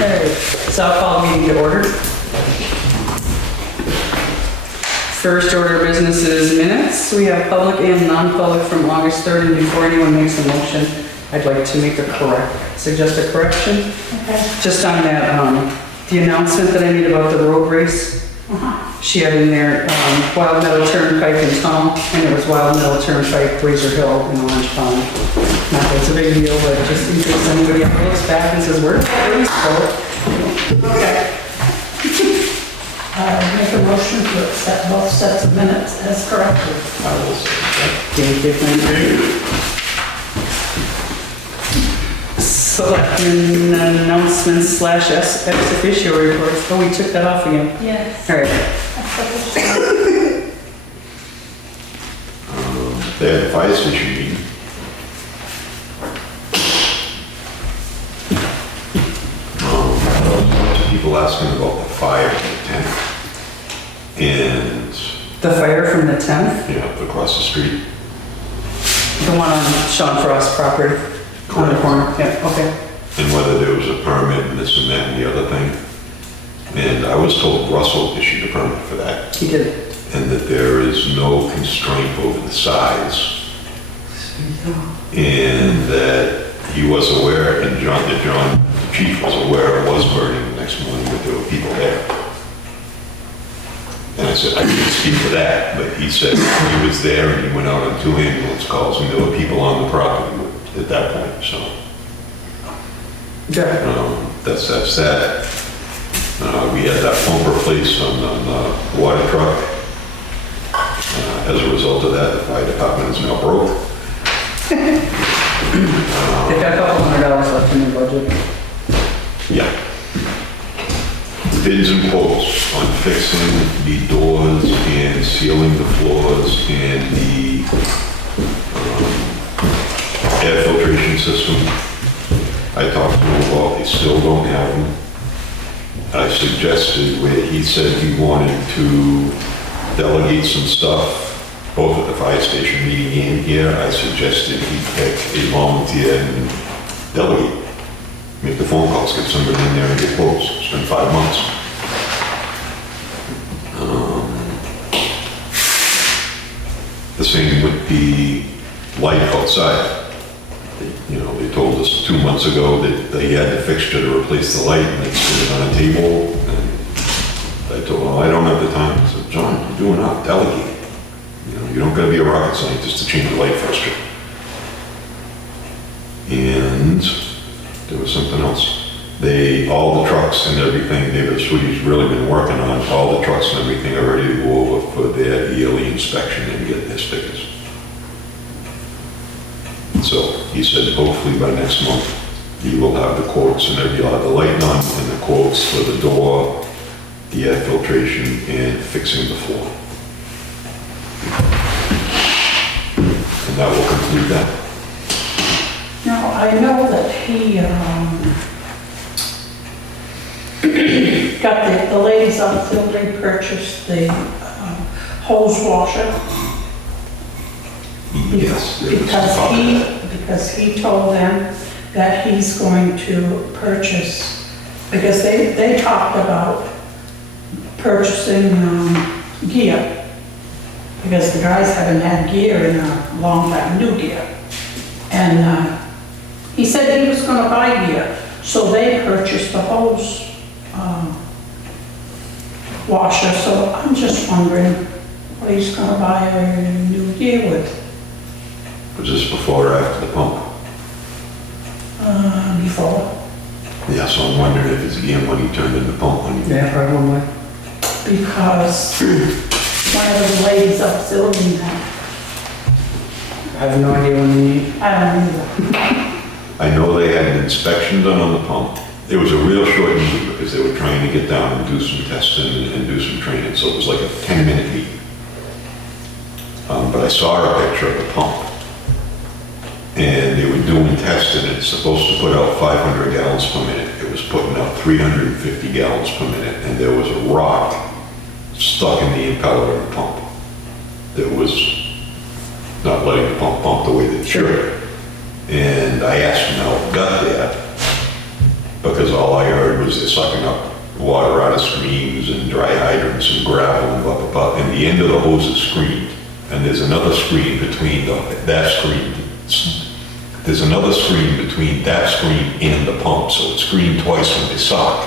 Okay, so I'll call the meeting to order. First order of business is minutes. We have public and non-public from August 3rd, and before anyone makes a motion, I'd like to suggest a correction. Okay. Just on that, the announcement that I made about the road race. She had in there, Wild Meadow Turnpike in Tunnel, and it was Wild Meadow Turnpike, Razor Hill, and Orange Pond. Not that it's a big deal, but just in case anybody ever looks back and says, where's that race go? Okay. Make a motion to accept both sets of minutes as corrected. I will say that. Thank you. Selectmen announcements / ex officio reports. Oh, we took that off again. Yes. All right. They had the fire station meeting. People asking about the fire in the tent. And, The fire from the 10th, across the street. the one on Sean Frost's property. On the corner, yeah, okay. And whether there was a permit and this and that and the other thing. And I was told Russell issued a permit for that. He did. And that there is no constraint over the size. And that he was aware, and the chief was aware it was burning the next morning, but there were people there. And I said, I can't speak for that, but he said he was there and he went out on 2 ambulance calls and there were people on the property at that point, so. Yeah. That's that. We had that pump replaced on the water truck. As a result of that, the fire department is now broke. They've got a couple $100 left in their budget. Yeah. Bids and quotes on fixing the doors and sealing the floors and the air filtration system. I talked to him about, they still don't have them. I suggested where he said he wanted to delegate some stuff, both at the fire station meeting and here. I suggested he pick a volunteer and delegate. Make the phone calls, get somebody in there and get quotes. It's been 5 months. The same with the light outside. They told us 2 months ago that they had the fixture to replace the light and they put it on a table. And I told them, I don't have the time. I said, John, you're doing enough, delegate. You don't gotta be a rocket scientist to change the light fixture. And there was something else. All the trucks and everything, David Sweety's really been working on, all the trucks and everything are ready to go over for their yearly inspection and get their stickers. So he said hopefully by next month, he will have the quotes and you'll have the light on and the quotes for the door, the air filtration, and fixing the floor. And that will conclude that. Now, I know that he got the ladies auxiliary purchased the hose washer. Yes. there was some talk of that. Because he told them that he's going to purchase, because they talked about purchasing gear. Because the guys haven't had gear in a long time, new gear. And he said he was gonna buy gear, so they purchased the hose washer. So I'm just wondering what he's gonna buy a new gear with. Was this before or after the pump? Before. Yeah, so I'm wondering if his gear money turned into pump money. Yeah, probably. Because one of the ladies auxiliary now. I have no idea when they need. I don't either. I know they had an inspection done on the pump. It was a real short meeting because they were trying to get down and do some testing and do some training, so it was like a 10-minute meeting. But I saw a picture of the pump. And they were doing testing. It's supposed to put out 500 gallons per minute. It was putting out 350 gallons per minute. And there was a rock stuck in the impeller of the pump that was not letting the pump the way that it should. And I asked him how it got there. because all I heard was they're sucking up water out of screens and dry hydrants and gravel and blah, blah, blah. And the end of the hose is screened, and there's another screen between that screen. There's another screen between that screen and the pump, so it's screened twice when they suck.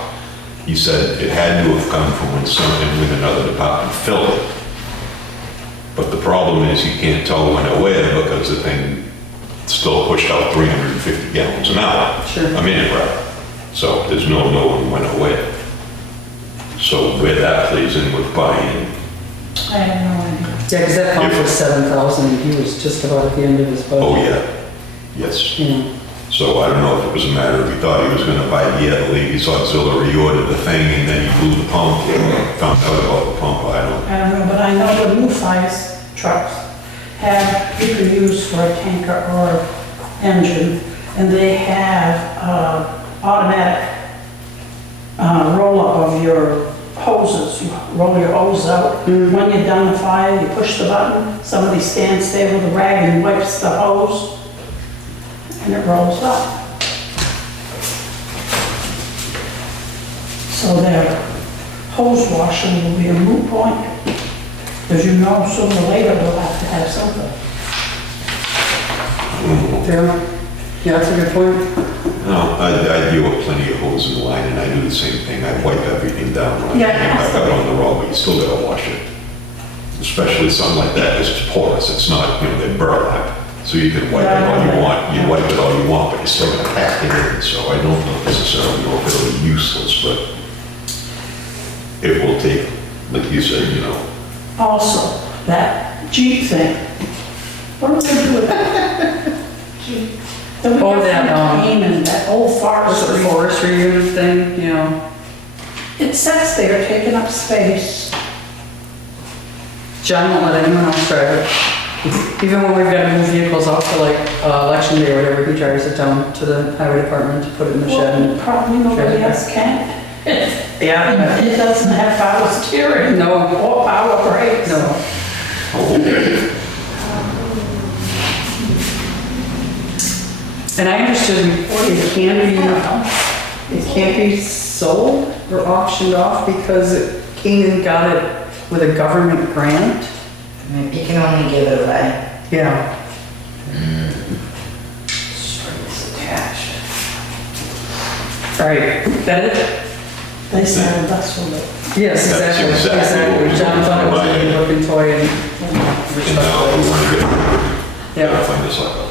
He said it had to have come from when another department filled it. But the problem is you can't tell when or where because the thing still pushed out 350 gallons an hour. Sure. A minute, rather. So there's no knowing when or where. So where that plays in with buying. I have no idea. Yeah, because that pump was 7,000 and he was just about at the end of his budget. Oh, yeah. Yes. Yeah. So I don't know if it was a matter of he thought he was gonna buy the other ladies auxiliary, ordered the thing, and then he blew the pump, found out about the pump, I don't. But I know the new fire trucks you can use for a tanker or engine, and they have automatic roll-up of your hoses. You roll your hose out. When you're done the fire, you push the button, somebody stands there with a rag and wipes the hose, and it rolls up. So their hose washing will be a moot point, because you know sooner or later we'll have to have something. Yeah, that's a good point. No, I deal with plenty of hose in the line, and I do the same thing, I wipe everything down when I got it on the roll, but you still gotta wash it. Especially something like that, it's porous, it's not, they're burlap. So you can wipe it all you want, you wipe it all you want, but you're still gonna pack it in. So I don't know necessarily know if it'll be useless, but it will take, like you said, Also, that Jeep thing, what are we gonna do with that? Jeep. That we Oh, got that, from Cayman, that old Was it forestry. the forestry unit thing, It sits there taking up space. John won't let anyone else drive it. Even when we've got to move vehicles out for like election day or whatever, he drives it down to the highway department to put it in the shed. Well, probably nobody else can. Yeah. It doesn't have power steering. No. Or power brakes. No. And I understood it can't be sold or auctioned off because Canaan got it with a government grant. You can only give it away. Yeah. Strings attached. All right, that it? They said that's what it. Yes, That's exactly. exactly what we John thought it was a good looking toy and. And now we want to Yeah. gotta find this out.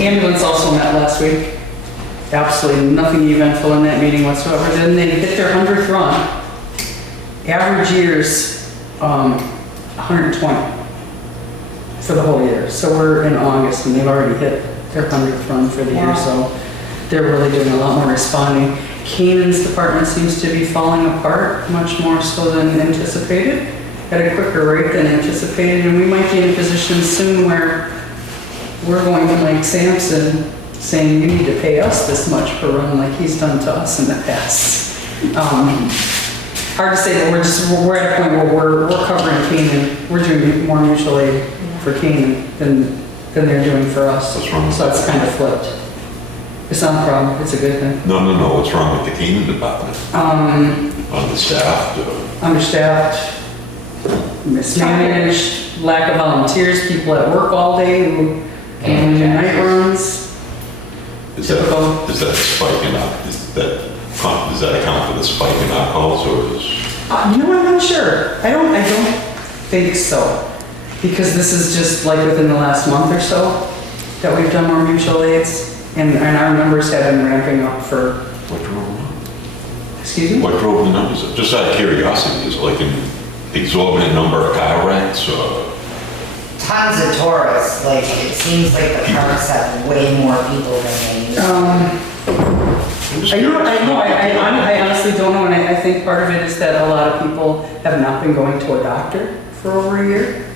Ambulance also met last week. Absolutely nothing eventful in that meeting whatsoever. Then they hit their 100th run. Average years, 120 for the whole year. So we're in August and they've already hit their 100th run for the year. Wow. So they're really doing a lot more responding. Canaan's department seems to be falling apart much more so than anticipated, at a quicker rate than anticipated. And we might be in a position soon where we're going to Mike Sampson saying you need to pay us this much per run like he's done to us in the past. Hard to say, but we're at a point where we're covering Canaan. We're doing more mutual aid for Canaan than they're doing for us. What's wrong with So it's kind of flipped. It's not a problem, it's a good thing. No, what's wrong with the Canaan department? Understaffed, Understaffed, mismanaged, lack of volunteers, people at work all day who can't do night runs. is that spike in, does that account for the spike in our calls, or is? I'm not sure. I don't think so. Because this is just like within the last month or so that we've done more mutual aids. And our numbers have been ramping up for, What drove them up? excuse me? What drove the numbers up? Just out of curiosity, is it like an exorbitant number of car wrecks, or? Tons of tourists, like, it seems like the parks have way more people than they used to. I honestly don't know, and I think part of it is that a lot of people have not been going to a doctor for over a year.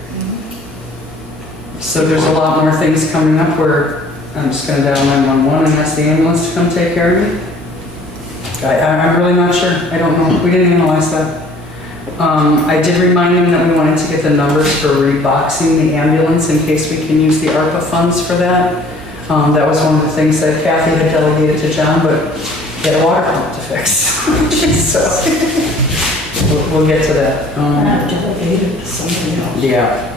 So there's a lot more things coming up where I'm just gonna dial 911 and ask the ambulance to come take care of me. I'm really not sure, I don't know, we didn't analyze that. I did remind them that we wanted to get the numbers for reboxing the ambulance in case we can use the ARPA funds for that. That was one of the things that Kathy had delegated to John, but he had a water pump to fix. So, we'll get to that. That delegated to somebody else. Yeah.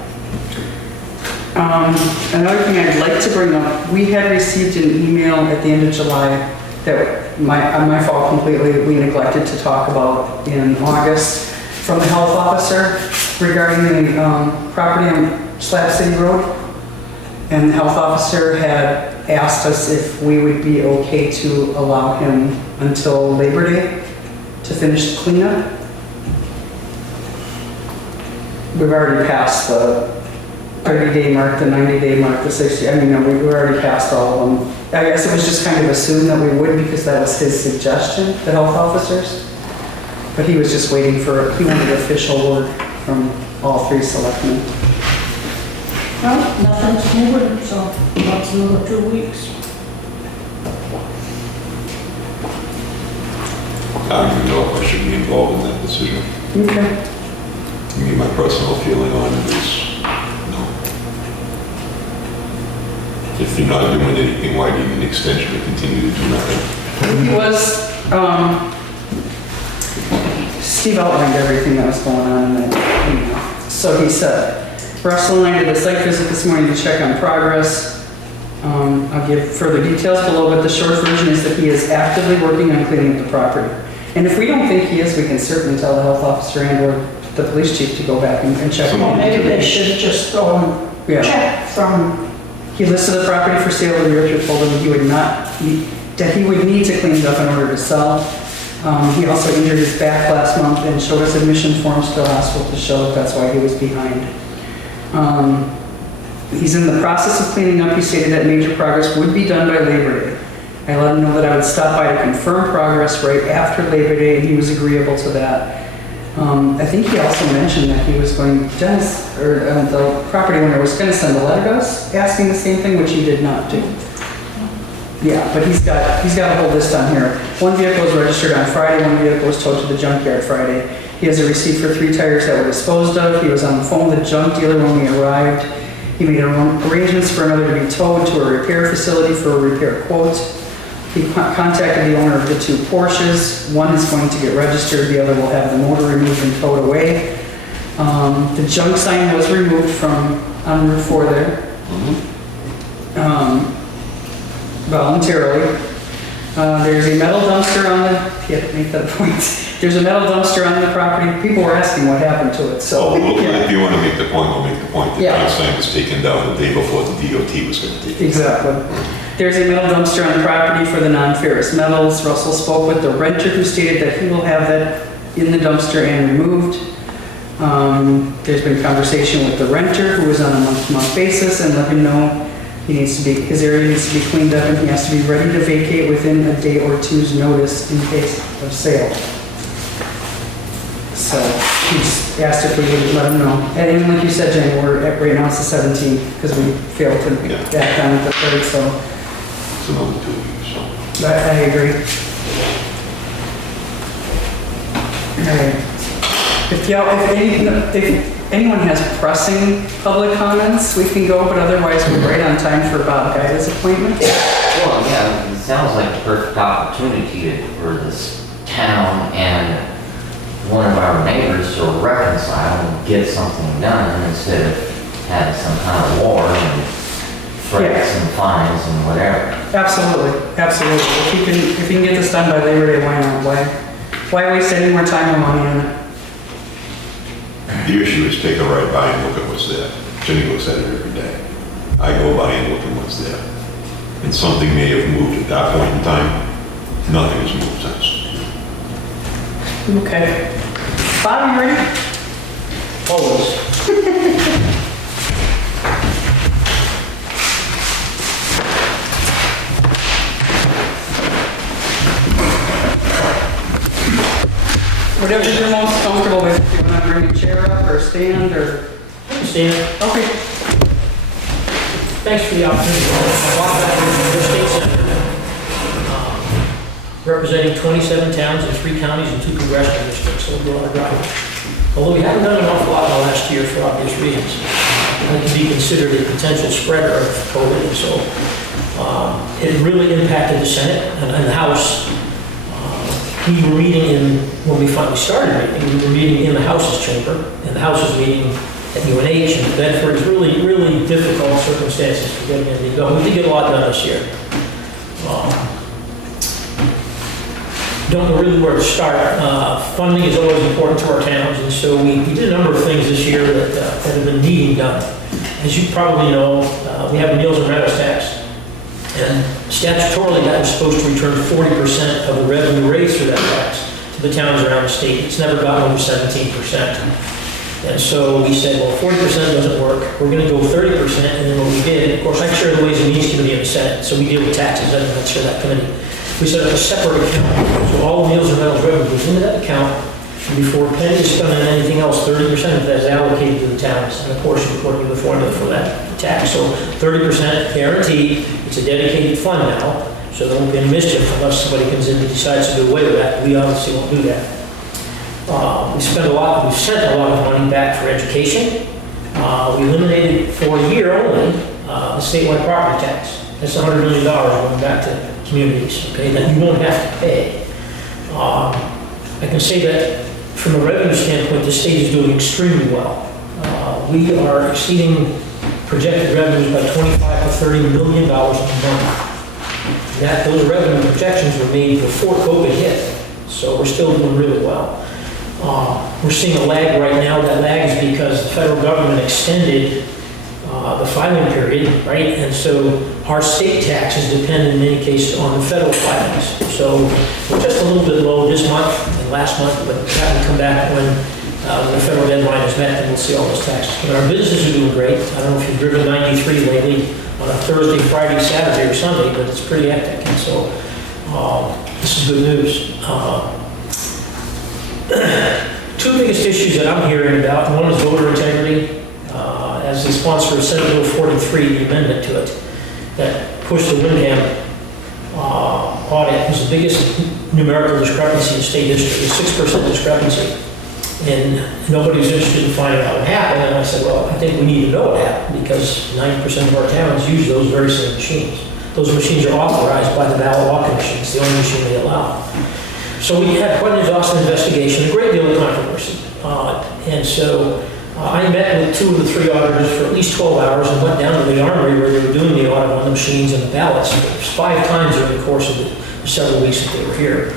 Another thing I'd like to bring up, we had received an email at the end of July that my fault completely, we neglected to talk about in August from the health officer regarding the property on Slab City Road. And the health officer had asked us if we would be okay to allow him until Labor Day to finish the cleanup. We've already passed the 30-day mark, the 90-day mark, the 60, I mean, no, we were already past all of them. I guess it was just kind of assumed that we would because that was his suggestion, the health officers. But he was just waiting for, he wanted official word from all three selectmen. Well, nothing's moving, so that's another 2 weeks. I don't even know if I should be involved in that decision. Okay. I mean, my personal feeling on it is, no. If you're not doing anything, why do you need an extension to continue to do nothing? He was, Steve outlined everything that was going on in that email. So he said, Russell and I did a site visit this morning to check on progress. I'll give further details below, but the short version is that he is actively working on cleaning up the property. And if we don't think he is, we can certainly tell the health officer and or the police chief to go back and check. Well, maybe they should just go and check from, He listed the property for sale, the realtor told him he would not, that he would need to clean it up in order to sell. He also injured his back last month and showed us admission forms to the hospital to show that that's why he was behind. He's in the process of cleaning up. He stated that major progress would be done by Labor Day. I let him know that I would stop by to confirm progress right after Labor Day, and he was agreeable to that. I think he also mentioned that he was going, Dennis, or the property owner was going to send a letter to us asking the same thing, which he did not do. Yeah, but he's got a whole list on here. One vehicle was registered on Friday, one vehicle was towed to the junkyard Friday. He has a receipt for 3 tires that were disposed of. He was on the phone with the junk dealer when we arrived. He made arrangements for another to be towed to a repair facility for a repair quote. He contacted the owner of the 2 Porsches. One is going to get registered, the other will have the motor removed and towed away. The junk sign was removed from on Route 4 there. Voluntarily. There's a metal dumpster on the, make that point. There's a metal dumpster on the property. People were asking what happened to it, so. If you want to make the point, we'll make the point. The Yeah. sign was taken down the day before the DOT was going to take it. Exactly. There's a metal dumpster on the property for the non-ferrous metals. Russell spoke with the renter who stated that he will have that in the dumpster and removed. There's been conversation with the renter who is on a month-to-month basis and let him know his area needs to be cleaned up and he has to be ready to vacate within a day or two's notice in case of sale. So he's asked if we would let him know. And like you said, Jenny, right now it's the 17th because we failed to back down at the 3rd, so. It's another 2 weeks, so. I agree. Alright. If anyone has pressing public comments, we can go, but otherwise we're right on time for Bob Guy's appointment. Well, yeah, it sounds like the perfect opportunity for this town and one of our neighbors to reconcile and get something done instead of having some kind of war and threats and fines and whatever. Absolutely, absolutely. If you can get this done by Labor Day, why not? Why waste any more time and money on it? The issue is take a ride by and look at what's there. Jenny looks at it every day. I go by and look at what's there. And something may have moved at that point in time. Nothing has moved since. Okay. Bob, you ready? Always. Whatever you're most comfortable with. If you want to bring a chair up or stand or... Stand. Okay. Thanks for the opportunity. I walk back from the state center, representing 27 towns and 3 counties and 2 congressional districts, so we're on a drive. Although we haven't done an awful lot in the last year for obvious reasons. I like to be considered a potential spreader of COVID, and so It really impacted the Senate and the House. We were meeting when we finally started meeting, we were meeting in the House's chamber, and the House was meeting at UNH and Bedford. It's really, really difficult circumstances to get in. We did get a lot done this year. Don't know really where to start. Funding is always important to our towns, and so we did a number of things this year that have been needing done. As you probably know, we have a meals and rentals tax. And statutorily, that was supposed to return 40% of the revenue raised through that tax to the towns around the state. It's never gotten over 17%. And so we said, well, 40% doesn't work. We're going to go 30%. And then what we did, of course, I chair the Ways and Means Committee in the Senate, so we deal with taxes. I'm not chair that committee. We set up a separate account. So all the meals and rentals revenue goes into that account. And before a penny is spent on anything else, 30% of that is allocated to the towns, and a portion according to the formula for that tax. So 30% guaranteed. It's a dedicated fund now, so there won't be any mischief unless somebody comes in and decides to do away with that. We obviously won't do that. We've sent a lot of money back for education. We eliminated for a year only the statewide property tax. That's $100 million going back to communities, okay, that you won't have to pay. I can say that from a revenue standpoint, the state is doing extremely well. We are exceeding projected revenues by $25 to $30 million a month. Those revenue projections were made before COVID hit, so we're still doing really well. We're seeing a lag right now. That lag is because the federal government extended the filing period, right? And so our state taxes depend in many cases on the federal filings. So we're just a little bit low this month and last month, but that will come back when the federal deadline is met, and we'll see all those taxes. But our businesses are doing great. I don't know if you've driven 93 lately on a Thursday, Friday, Saturday, or Sunday, but it's pretty hectic. And so this is good news. Two biggest issues that I'm hearing about, one is voter integrity. As the sponsor of Senate Bill 43, the amendment to it, that pushed the Wyndham audit, was the biggest numerical discrepancy in state history, a 6% discrepancy. And nobody was interested in finding out what happened. And I said, well, I think we need to know what happened because 90% of our towns use those very same machines. Those machines are authorized by the ballot law commission. It's the only machine they allow. So we had quite an exhaustive investigation, a great deal of controversy. And so I met with 2 of the 3 auditors for at least 12 hours and went down to the armory where they were doing the audit on the machines and the ballots 5 times during the course of the several weeks that they were here.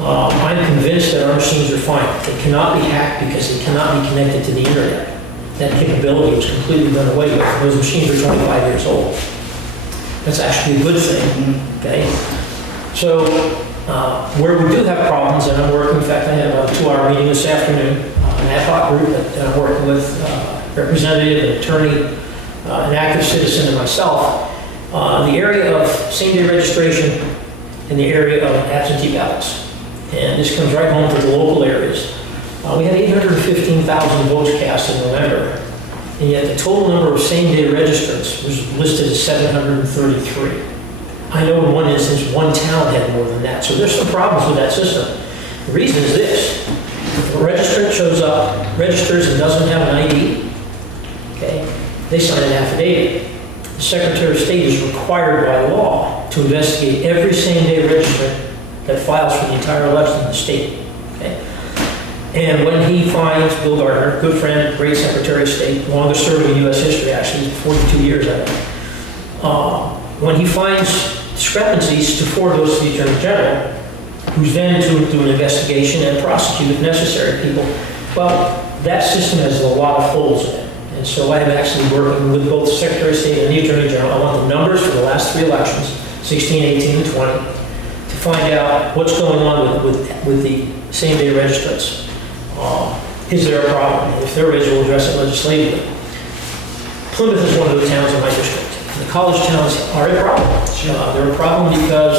I'm convinced that our machines are fine. They cannot be hacked because they cannot be connected to the internet. That capability was completely done away with. Those machines are 25 years old. That's actually a good thing, okay? So where we do have problems, and I'm working, in fact, I had about a 2-hour meeting this afternoon, an ad hoc group that I'm working with, representative, an attorney, an active citizen, and myself, the area of same-day registration in the area of absentee ballots. And this comes right home to the local areas. We had 815,000 votes cast in November, and yet the total number of same-day registrants was listed as 733. I know in one instance, one town had more than that, so there's some problems with that system. The reason is this: if a registrant shows up, registers, and doesn't have an ID, okay, they sign an affidavit. The Secretary of State is required by law to investigate every same-day registrant that files for the entire election in the state. Okay? And when he finds Bill Gardner, good friend, great Secretary of State, longest serving in U.S. history, actually, 42 years I think. When he finds discrepancies, to forward those to the Attorney General, who's then to do an investigation and prosecute if necessary people. Well, that system has a lot of holes in it. And so I'm actually working with both the Secretary of State and the Attorney General. I want the numbers for the last 3 elections, 16, 18, and 20, to find out what's going on with the same-day registrants. Is there a problem? If there is, we'll address it legislatively. Plymouth is one of the towns in my district. The college towns are a problem. They're a problem because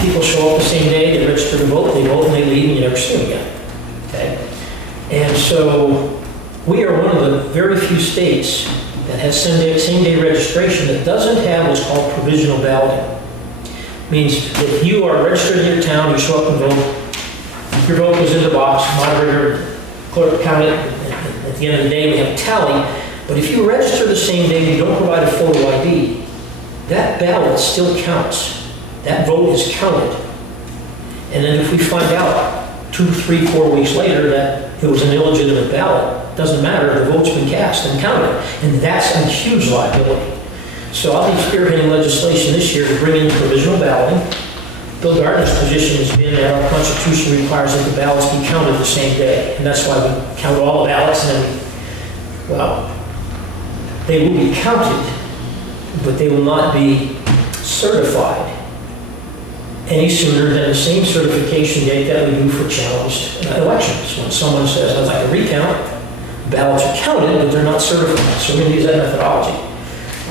people show up the same day, they register to vote, and they leave, and you never see them again. Okay? And so we are one of the very few states that has same-day registration that doesn't have what's called provisional balloting. Means if you are registered in your town, you show up and vote, your vote goes in the box, moderator, clerk count it, and at the end of the day we have a tally. But if you register the same day and you don't provide a photo ID, that ballot still counts. That vote is counted. And then if we find out 2, 3, 4 weeks later that it was an illegitimate ballot, doesn't matter, the vote's been cast and counted. And that's a huge liability. So I'll be spearheading legislation this year to bring in provisional balloting. Bill Gardner's position has been that our Constitution requires that the ballots be counted the same day. And that's why we count all the ballots and then, well, they will be counted, but they will not be certified any sooner than the same certification date that we do for challenged elections. When someone says, I'd like a recount, ballots are counted, but they're not certified. So we're going to use that methodology.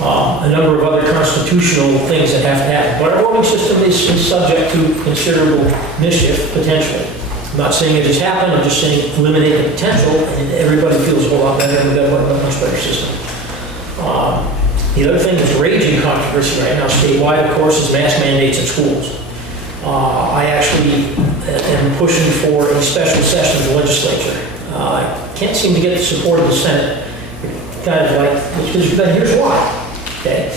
A number of other constitutional things that have to happen. But our voting system is subject to considerable mischief, potentially. I'm not saying it has happened, I'm just saying eliminate the potential, and everybody feels a whole lot better, and we've got a much better system. The other thing that's raging controversy right now statewide, of course, is mask mandates in schools. I actually am pushing for a special session of the legislature. I can't seem to get the support of the Senate. Kind of like, but here's why. Okay?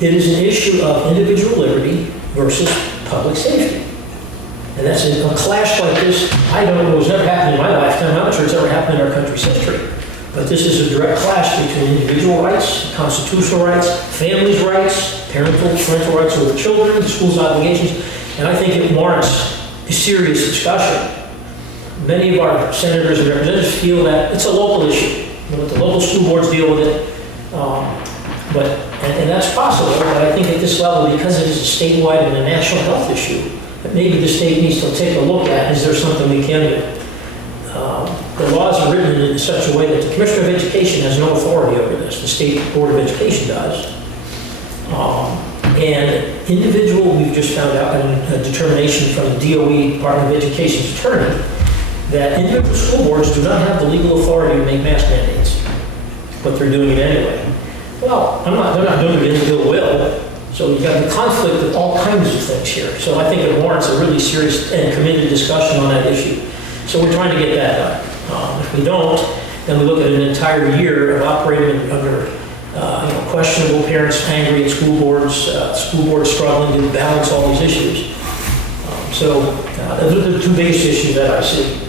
It is an issue of individual liberty versus public safety. And that's a clash like this. I don't know, it's never happened in my lifetime. I'm not sure it's ever happened in our country's history. But this is a direct clash between individual rights, constitutional rights, families' rights, parental rights over children, the school's obligations. And I think it warrants a serious discussion. Many of our senators and representatives feel that it's a local issue. Let the local school boards deal with it. And that's possible, but I think at this level, because it is a statewide and a national health issue, that maybe the state needs to take a look at, is there something we can do? The laws are written in such a way that the Commissioner of Education has no authority over this. The State Board of Education does. And individual, we've just found out a determination from the DOE, Department of Education's attorney, that individual school boards do not have the legal authority to make mask mandates, but they're doing it anyway. Well, they're not doing it in ill will, so you've got the conflict of all kinds of things here. So I think it warrants a really serious and committed discussion on that issue. So we're trying to get that done. If we don't, then we look at an entire year of operating under questionable parents angry at school boards struggling to balance all these issues. Those are the two biggest issues that I see.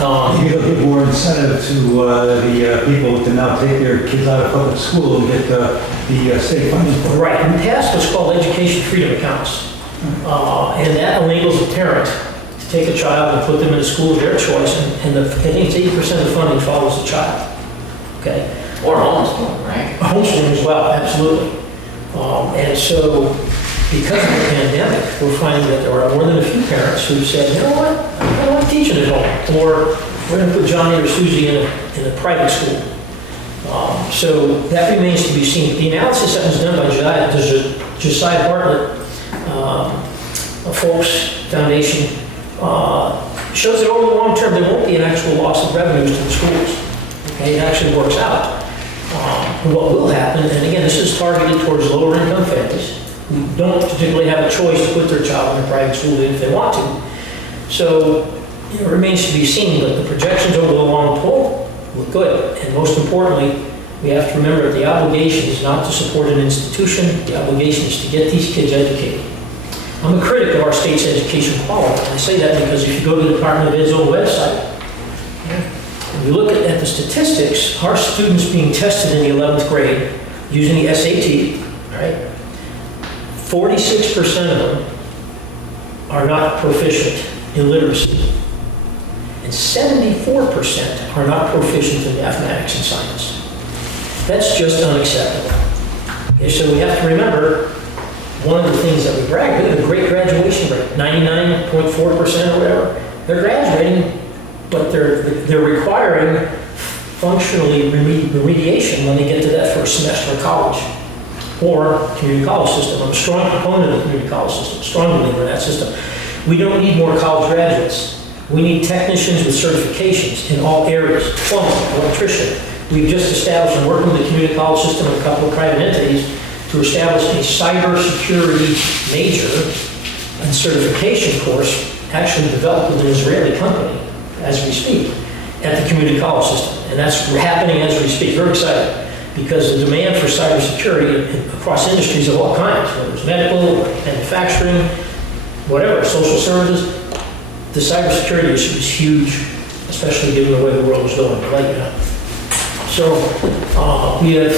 It'll give more incentive to the people to now take their kids out of public school and get the state funding for it. Right, in the past what's called education freedom accounts. And that enables a parent to take a child and put them in a school of their choice, and I think it's 80% of the funding follows the child. Okay? Or homeschooling, right? Homeschooling as well, absolutely. And so, because of the pandemic, we're finding that there are more than a few parents who've said, you know what, I don't want teaching at home, or we're going to put Johnny or Susie in a private school. So that remains to be seen. The analysis that was done by Josiah Bartlett, Folks Foundation, shows that over the long term there won't be an actual loss of revenues to the schools. Okay, it actually works out. What will happen, and again, this is targeted towards lower income families who don't particularly have a choice to put their child in a private school if they want to. So it remains to be seen, but the projections over the long haul look good. And most importantly, we have to remember that the obligation is not to support an institution, the obligation is to get these kids educated. I'm a critic of our state's education quality. I say that because if you go to the Department of Ed's own website, if you look at the statistics, our students being tested in the 11th grade using the SAT, right? 46% of them are not proficient in literacy, and 74% are not proficient in mathematics and science. That's just unacceptable. Okay, so we have to remember, one of the things that we brag with, the great graduation rate, 99.4% or whatever, they're graduating, but they're requiring functionally remediation when they get to that first semester of college or community college system. I'm a strong proponent of the community college system, strong believer in that system. We don't need more college graduates. We need technicians with certifications in all areas, plumbing, electrician. We've just established and working with the community college system and a couple of private entities to establish a cybersecurity major and certification course actually developed with an Israeli company as we speak at the community college system. And that's happening as we speak. Very excited. because the demand for cybersecurity across industries of all kinds, whether it's medical, manufacturing, whatever, social services, the cybersecurity issue is huge, especially given the way the world is going right now. So we have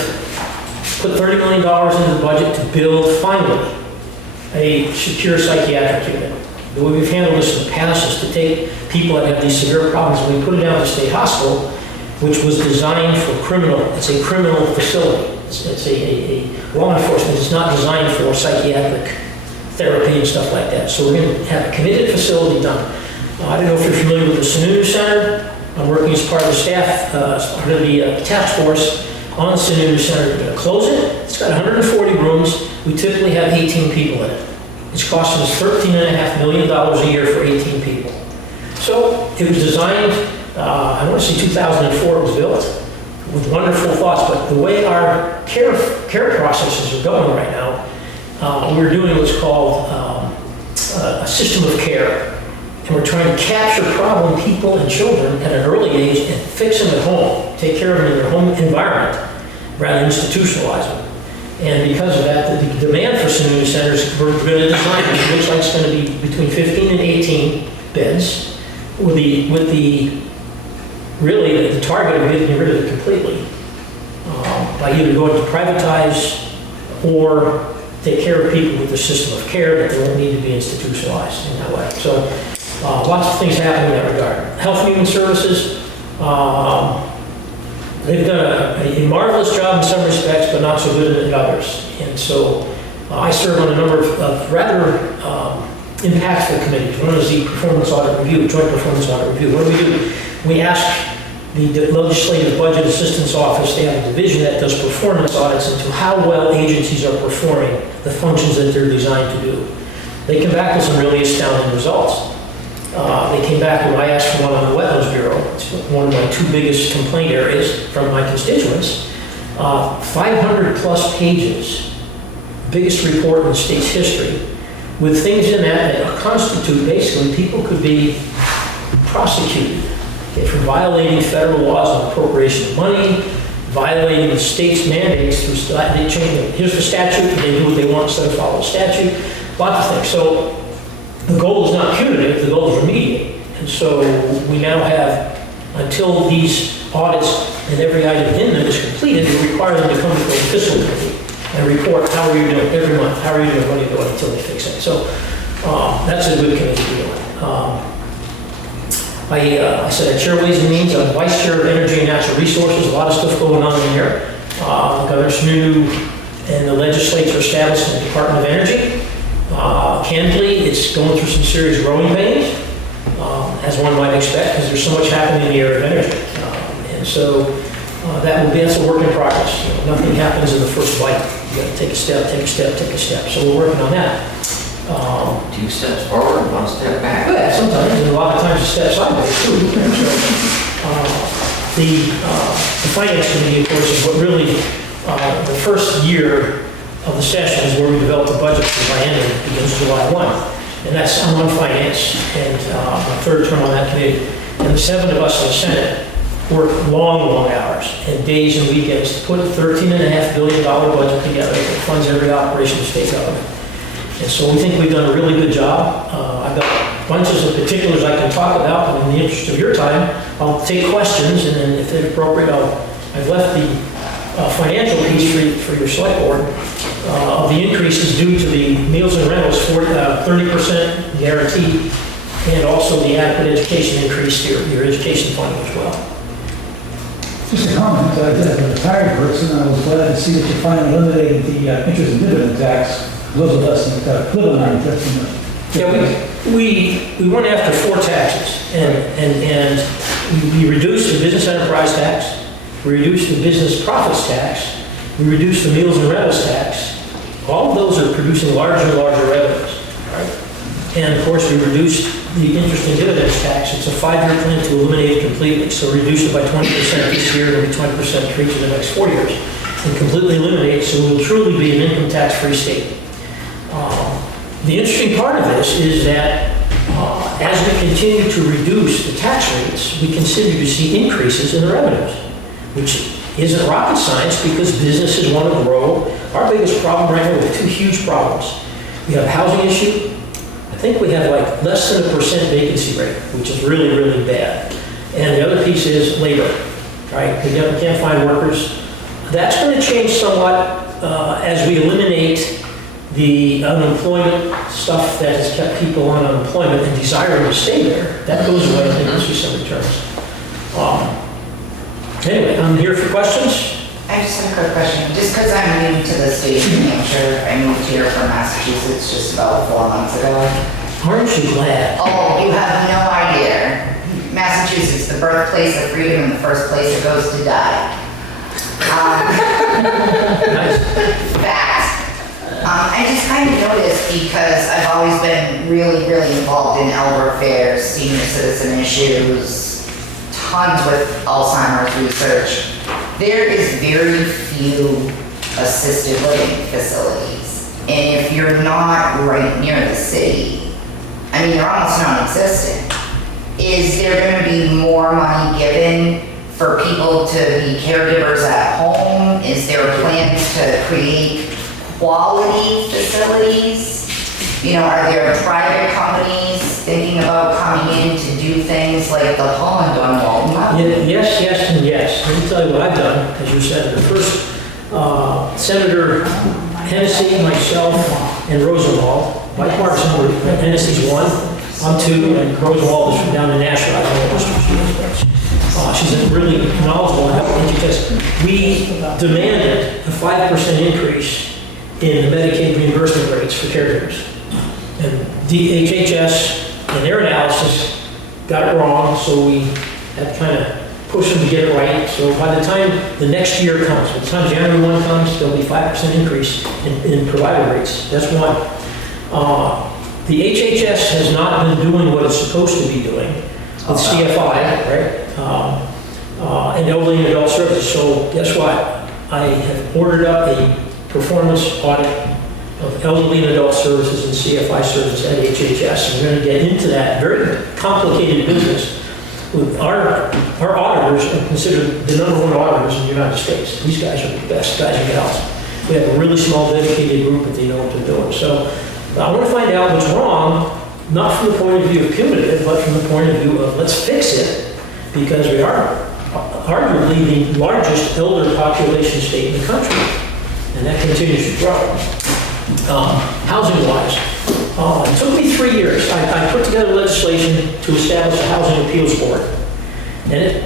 put $30 million into the budget to build, finally, a secure psychiatric unit. The way we've handled this in the past is to take people that have these severe problems, and we put it down to state hospital, which was designed for it's a criminal facility. It's a law enforcement. It's not designed for psychiatric therapy and stuff like that. So we're going to have a committed facility done. I don't know if you're familiar with the Sununu Center. I'm working as part of the staff, as part of the task force on the Sununu Center. We're going to close it. It's got 140 rooms. We typically have 18 people in it. It's costing us $13.5 million a year for 18 people. So it was designed, I want to say 2004 it was built, with wonderful thoughts, but the way our care processes are going right now, we're doing what's called a system of care. And we're trying to capture problem people and children at an early age and fix them at home, take care of them in their home environment, rather than institutionalize them. And because of that, the demand for Sununu centers, we're going to design it. It looks like it's going to be between 15 and 18 beds, with the target of getting rid of it completely by either going to privatize or take care of people with the system of care that they won't need to be institutionalized in that way. So lots of things happen in that regard. Health and Human Services, they've done a marvelous job in some respects, but not so good in others. And so I serve on a number of rather impactful committees. One is the Performance Audit Review, Joint Performance Audit Review. What do? We ask the Legislative Budget Assistance Office, they have a division that does performance audits into how well agencies are performing the functions that they're designed to do. They come back with some really astounding results. They came back when I asked for one on the Wetlands Bureau. It's one of my two biggest complaint areas from my constituents. 500 plus pages, biggest report in the state's history, with things in that constitute basically people could be prosecuted for violating federal laws on appropriation of money, violating the state's mandates through they change. Here's the statute, they do what they want instead of follow the statute. Lots of things. So the goal is not punitive, the goal is remediate. And so we now have, until these audits and every item in them is completed, we require them to come to the fiscal committee and report how are you doing every month, how are you doing, what are you doing until they fix it. So that's a good committee to do it. I said I chair Ways and Means, I'm vice chair of Energy and Natural Resources, a lot of stuff going on in here. Governor Sununu and the legislature established the Department of Energy. Candidly, it's going through some serious growing pains, as one might expect, because there's so much happening in the area of energy. And so that's a work in progress. You know, nothing happens in the first bite. You got to take a step, take a step, take a step. So we're working on that. 2 steps forward, 1 step back. Yeah, sometimes, and a lot of times a step sideways too. The Finance Committee, of course, is what really, the first year of the session is where we develop the budget for the biennium. It begins July 1. And that's, I'm on finance, and my third term on that committee. And the 7 of us in the Senate work long hours and days and weekends to put a $13.5 billion budget together that funds every operation of state government. And so we think we've done a really good job. I've got bunches of particulars I can talk about, but in the interest of your time, I'll take questions, and then if they're appropriate, I've left the financial piece for your select board of the increases due to the meals and rentals for 30% guarantee, and also the adequate education increase, your education funding as well. Just a comment, as a retired person, I was glad to see that you finally eliminated the interest and dividend tax. Those of us that live on it, that's in the... Yeah, we went after 4 taxes, and we reduced the business enterprise tax, we reduced the business profits tax, we reduced the meals and rentals tax. All of those are producing larger and larger revenues, right? And of course, we reduced the interest and dividends tax. It's a 5-year plan to eliminate it completely. So reduce it by 20% this year, and 20% for each of the next 4 years, and completely eliminate it, so we'll truly be an income tax-free state. The interesting part of this is that as we continue to reduce the tax rates, we continue to see increases in the revenues, which isn't rocket science because businesses want to grow. Our biggest problem right now, we have two huge problems. We have a housing issue. I think we have like less than 1% vacancy rate, which is really, really bad. And the other piece is labor, right? We can't find workers. That's going to change somewhat as we eliminate the unemployment stuff that has kept people on unemployment and desiring to stay there. That goes away, I think we'll see some returns. Anyway, I'm here for questions. I just have a quick question. Just because I'm new to the state of New Hampshire, I moved here from Massachusetts just about 4 months ago. Aren't you glad? Oh, you have no idea. Massachusetts, the birthplace of freedom and the first place it goes to die. Nice. Fact. I just kind of noticed because I've always been really, really involved in elder affairs, senior citizen issues, tons with Alzheimer's research. There is very few assisted living facilities. And if you're not right near the city, I mean, you're almost non-existent. Is there going to be more money given for people to be caregivers at home? Is there plans to create quality facilities? You know, are there private companies thinking about coming in to do things like the Holland on Walton? Yes, yes, and yes. Let me tell you what I've done, as you said. The first, Senator Hennessy, myself, and Rosenwald, bipartisan group. Hennessy's 1, I'm 2, and Rosenwald is from down in Nashville. I don't know what she is, but she's a really knowledgeable and helpful because we demanded a 5% increase in the Medicaid reimbursement rates for caregivers. And DHHS, in their analysis, got it wrong, so we had to kind of push them to get it right. So by the time the next year comes, by the time January 1 comes, there'll be 5% increase in provider rates. That's one. The HHS has not been doing what it's supposed to be doing with CFI, right? And elderly and adult services. So guess what? I have ordered up a performance audit of elderly and adult services and CFI services at HHS. And we're going to get into that very complicated business. With our auditors are considered the #1 auditors in the United States. These guys are the best guys and gals. We have a really small dedicated group, but they know what they're doing. So I want to find out what's wrong, not from the point of view of punitive, but from the point of view of let's fix it, because we are arguably the largest elder population state in the country, and that continues to grow. Housing-wise, it took me 3 years. I put together legislation to establish a housing appeals board, and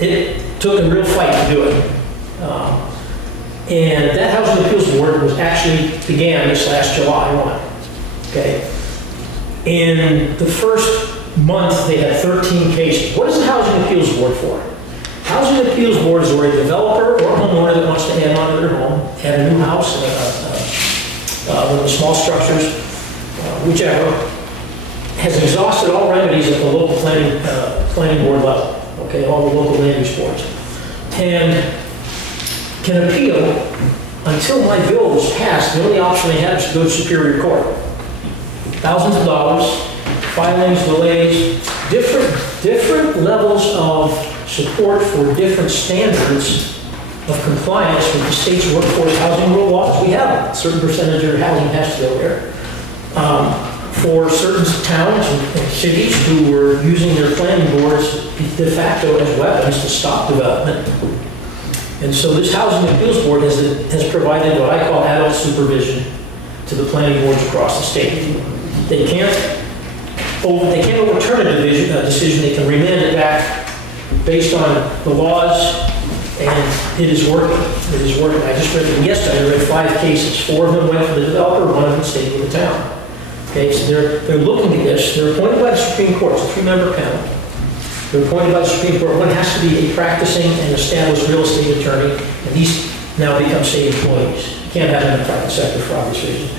it took a real fight to do it. And that housing appeals board was actually began this last July 1. Okay. In the first month, they had 13 cases. What is the housing appeals board for? Housing appeals board is where a developer or homeowner that wants to add on to their home, add a new house, one of the small structures, whichever, has exhausted all remedies at the local planning board level, okay, all the local land use boards, and can appeal until my bill was passed. The only option they had is to go to Superior Court. Thousands of dollars, filings, delays, different levels of support for different standards of compliance with the state's workforce housing rule laws. We have a certain percentage of housing has to go there. For certain towns and cities who were using their planning boards de facto as weapons to stop development. And so this housing appeals board has provided what I call adult supervision to the planning boards across the state. They can't overturn a decision. They can remand it back based on the laws, and it is working. It is working. I just read them yesterday. I read 5 cases. 4 of them went for the developer, 1 of them stayed with the town. Okay, so they're looking at this. They're appointed by the Supreme Court. It's a 3-member panel. They're appointed by the Supreme Court. One has to be a practicing and established real estate attorney, and these now become state employees. You can't have them in the private sector for obvious reasons.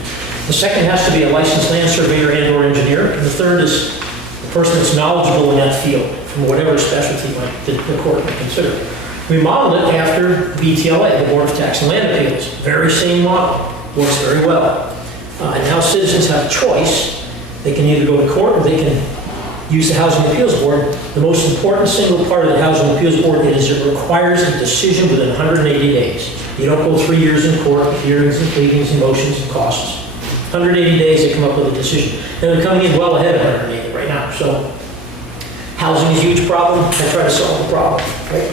The second has to be a licensed land surveyor and or engineer. And the third is the person that's knowledgeable in that field, from whatever specialty the court might consider. We modeled it after BTLA, the Board of Tax and Land Appeals. Very same model. Works very well. And now citizens have a choice. They can either go to court or they can use the Housing Appeals Board. The most important single part of the Housing Appeals Board is it requires a decision within 180 days. You don't go 3 years in court with hearings and pleadings and motions and costs. 180 days, they come up with a decision. And they're coming in well ahead of 180 right now. So housing is a huge problem. I try to solve the problem, right?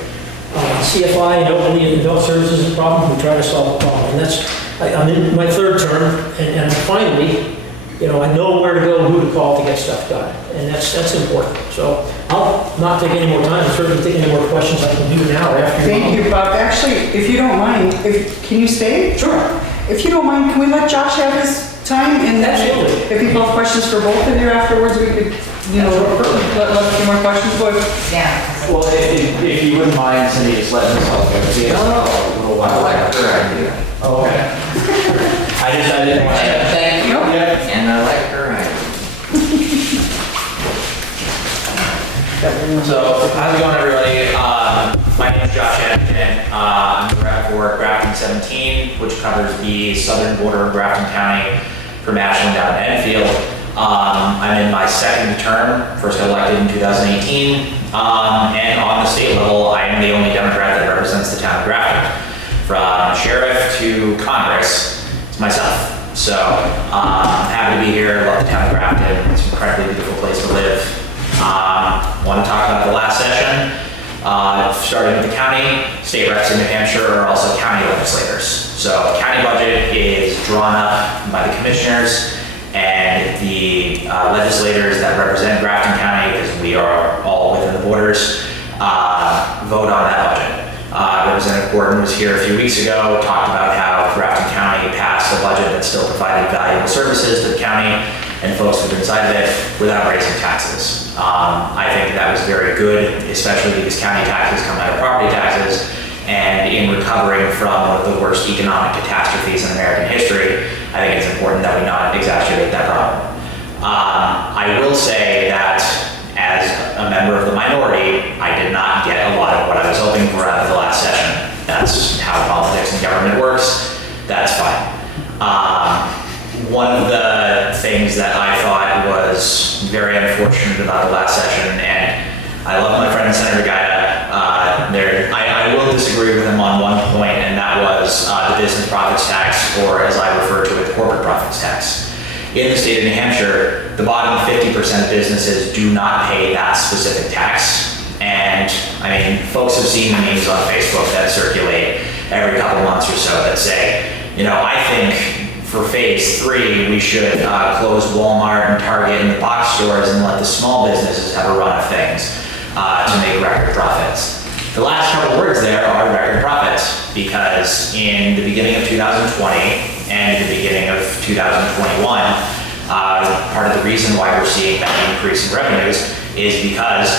CFI and elderly and adult services is a problem. We try to solve the problem. And I'm in my third term, and finally, I know where to go, who to call to get stuff done. And that's important. So I'll not take any more time. I'm certainly take any more questions I can do now after. Thank you, Bob. Actually, if you don't mind, can you stay? Sure. If you don't mind, can we let Josh have his time? And then Absolutely. if people have questions for both of you afterwards, we could, let a few more questions go. Yeah. Well, if you wouldn't mind, Cindy, just letting us all go see it a little I while. like her idea. Oh, okay. I didn't want to. Thank you. Yeah. And I like her idea. So, how's it going, everybody? My name is Josh Edgerton. I'm the rep for Grafton 17, which covers the southern border of Grafton County from Ashland down to Enfield. I'm in my second term, first got elected in 2018. And on the state level, I am the only Democrat that represents the town of Grafton. From sheriff to Congress, it's myself. So, happy to be here, love the town of Grafton. It's an incredibly beautiful place to live. Want to talk about the last session. Starting with the county, state reps in New Hampshire are also county legislators. So county budget is drawn up by the commissioners and the legislators that represent Grafton County, because we are all within the borders, vote on that budget. Representative Gordon was here a few weeks ago, talked about how Grafton County passed a budget that still provided valuable services to the county and folks who live inside of it without raising taxes. I think that was very good, especially because county taxes come out of property taxes, and in recovering from one of the worst economic catastrophes in American history, I think it's important that we not exacerbate that problem. I will say that as a member of the minority, I did not get a lot of what I was hoping for out of the last session. That's how politics and government works. That's fine. One of the things that I thought was very unfortunate about the last session, and I love my friend Senator Gaida, I will disagree with him on one point, and that was the business profits tax, or as I refer to it, corporate profits tax. In the state of New Hampshire, the bottom 50% of businesses do not pay that specific tax. And I mean, folks have seen the memes on Facebook that circulate every couple months or so that say, I think for phase 3, we should close Walmart and Target and the box stores and let the small businesses have a run of things to make record profits. The last couple words there are record profits, because in the beginning of 2020 and the beginning of 2021, part of the reason why we're seeing that increase in revenues is because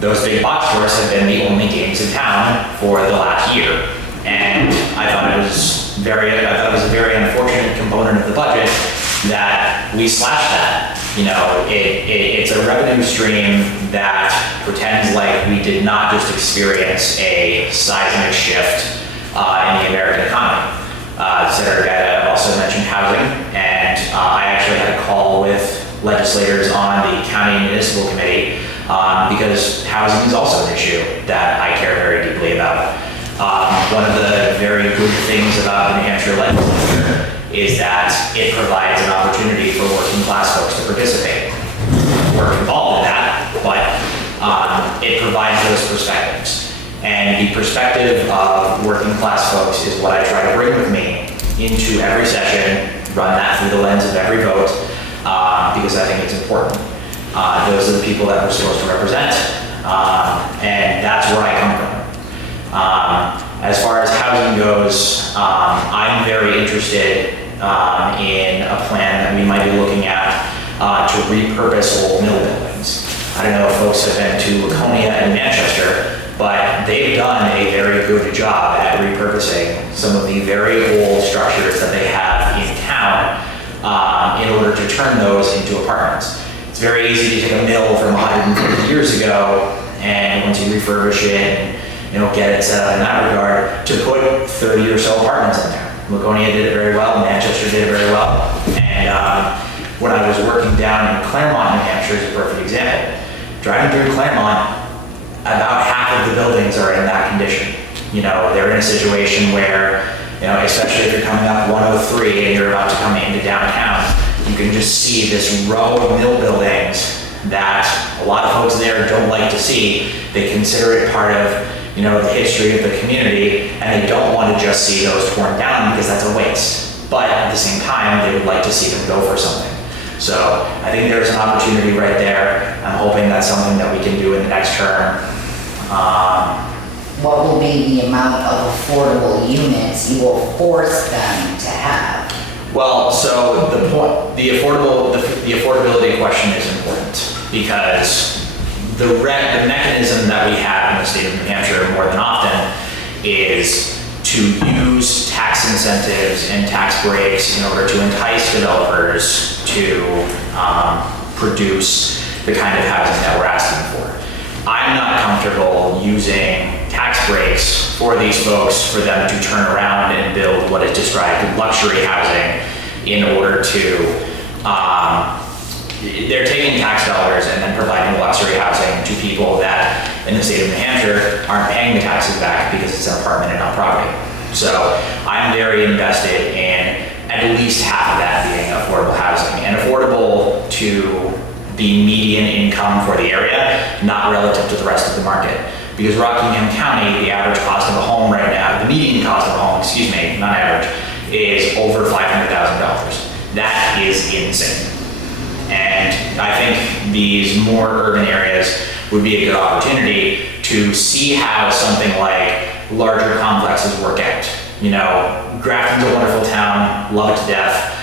those big box stores have been the only games in town for the last year. And I thought it was a very unfortunate component of the budget that we slashed that. It's a revenue stream that pretends like we did not just experience a seismic shift in the American economy. Senator Gaida also mentioned housing, and I actually had a call with legislators on the county municipal committee because housing is also an issue that I care very deeply about. One of the very good things about the New Hampshire legislature is that it provides an opportunity for working class folks to participate. We're involved in that, but it provides those perspectives. And the perspective of working class folks is what I try to bring with me into every session, run that through the lens of every vote, because I think it's important. Those are the people that we're supposed to represent, and that's where I come from. As far as housing goes, I'm very interested in a plan that we might be looking at to repurpose old mill buildings. I don't know if folks have been to Laconia and Manchester, but they've done a very good job at repurposing some of the very old structures that they have in town in order to turn those into apartments. It's very easy to take a mill from 150 years ago, and once you refurbish it and get it set up in that regard, to put 30 or so apartments in there. Laconia did it very well, Manchester did it very well. And when I was working down in Claremont, New Hampshire is a perfect example. driving through Claremont, about half of the buildings are in that condition. You know, they're in a situation where, you know, especially if you're coming up 103 and you're about to come into downtown, you can just see this row of mill buildings that a lot of folks there don't like to see. They consider it part of, you know, the history of the community, and they don't want to just see those torn down because that's a waste. But at the same time, they would like to see them go for something. So I think there's an opportunity right there. I'm hoping that's something that we can do in the next term. What will be the amount of affordable units you will force them to have? Well, so the affordability question is important because the mechanism that we have in the state of New Hampshire more than often is to use tax incentives and tax breaks in order to entice developers to produce the kind of housing that we're asking for. I'm not comfortable using tax breaks for these folks for them to turn around and build what is described as luxury housing in order to, they're taking tax dollars and then providing luxury housing to people that in the state of New Hampshire aren't paying the taxes back because it's an apartment and not property. So I'm very invested in at least half of that being affordable housing, and affordable to the median income for the area, not relative to the rest of the market. Because Rockingham County, the average cost of a home right now, the median cost of a home, excuse me, not average, is over $500,000. That is insane. And I think these more urban areas would be a good opportunity to see how something like larger complexes work out. You know, Grafton's a wonderful town, love it to death.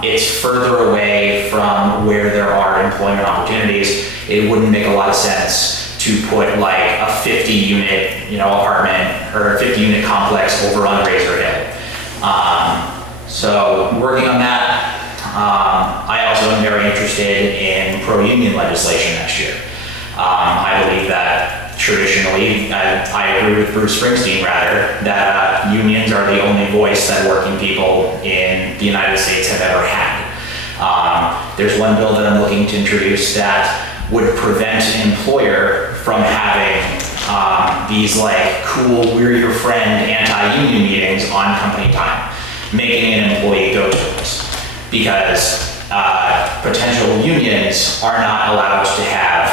It's further away from where there are employment opportunities. It wouldn't make a lot of sense to put like a 50 unit, you know, apartment or a 50 unit complex over on Razor Hill. So working on that. I also am very interested in pro-union legislation next year. I believe that traditionally, I agree with Bruce Springsteen rather, that unions are the only voice that working people in the United States have ever had. There's one bill that I'm looking to introduce that would prevent an employer from having these like cool, we're your friend anti-union meetings on company time, making an employee go to this. Because potential unions are not allowed to have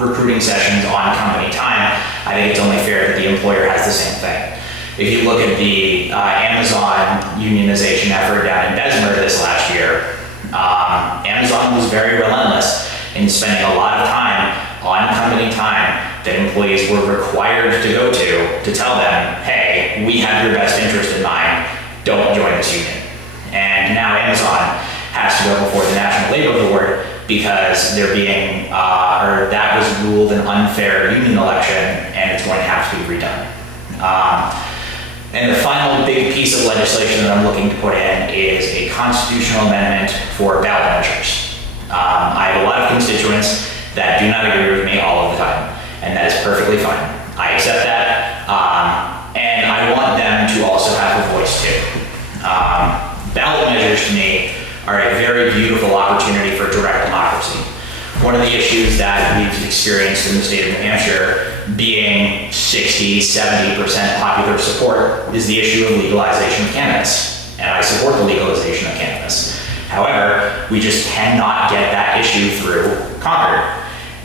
recruiting sessions on company time. I think it's only fair that the employer has the same thing. If you look at the Amazon unionization effort down in Bessemer this last year, Amazon was very relentless in spending a lot of time on company time that employees were required to go to tell them, hey, we have your best interest in mind, don't join this union. And now Amazon has to go before the National Labor Board because they're being, or that was ruled an unfair union election and it's going to have to be redone. And the final big piece of legislation that I'm looking to put in is a constitutional amendment for ballot measures. I have a lot of constituents that do not agree with me all of the time, and that is perfectly fine. I accept that, and I want them to also have a voice too. Ballot measures to me are a very beautiful opportunity for direct democracy. One of the issues that we've experienced in the state of New Hampshire, being 60-70% popular support, is the issue of legalization of cannabis. And I support the legalization of cannabis. However, we just cannot get that issue through Concord.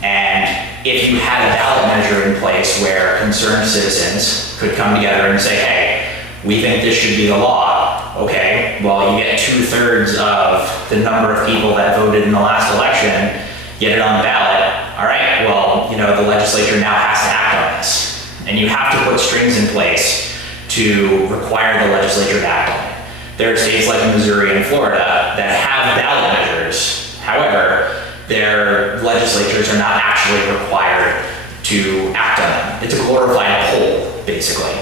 And if you had a ballot measure in place where concerned citizens could come together and say, hey, we think this should be the law. Okay, well, you get 2/3 of the number of people that voted in the last election, get it on the ballot. All right, well, you know, the legislature now has to act on this. And you have to put strings in place to require the legislature to act on it. There are states like Missouri and Florida that have ballot measures. However, their legislatures are not actually required to act on them. It's a glorified poll, basically.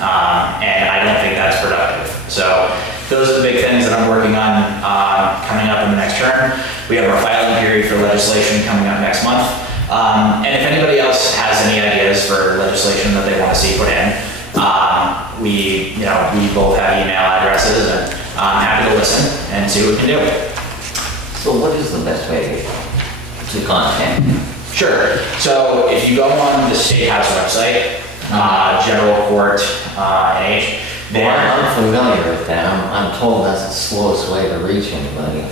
And I don't think that's productive. So those are the big things that I'm working on coming up in the next term. We have our filing period for legislation coming up next month. And if anybody else has any ideas for legislation that they want to see put in, we both have email addresses, and I'm happy to listen and see what we can do. So what is the best way to contact? Sure. So if you go on the State House website, General Court, NH, Well, I'm familiar with that. I'm told that's the slowest way to reach anybody.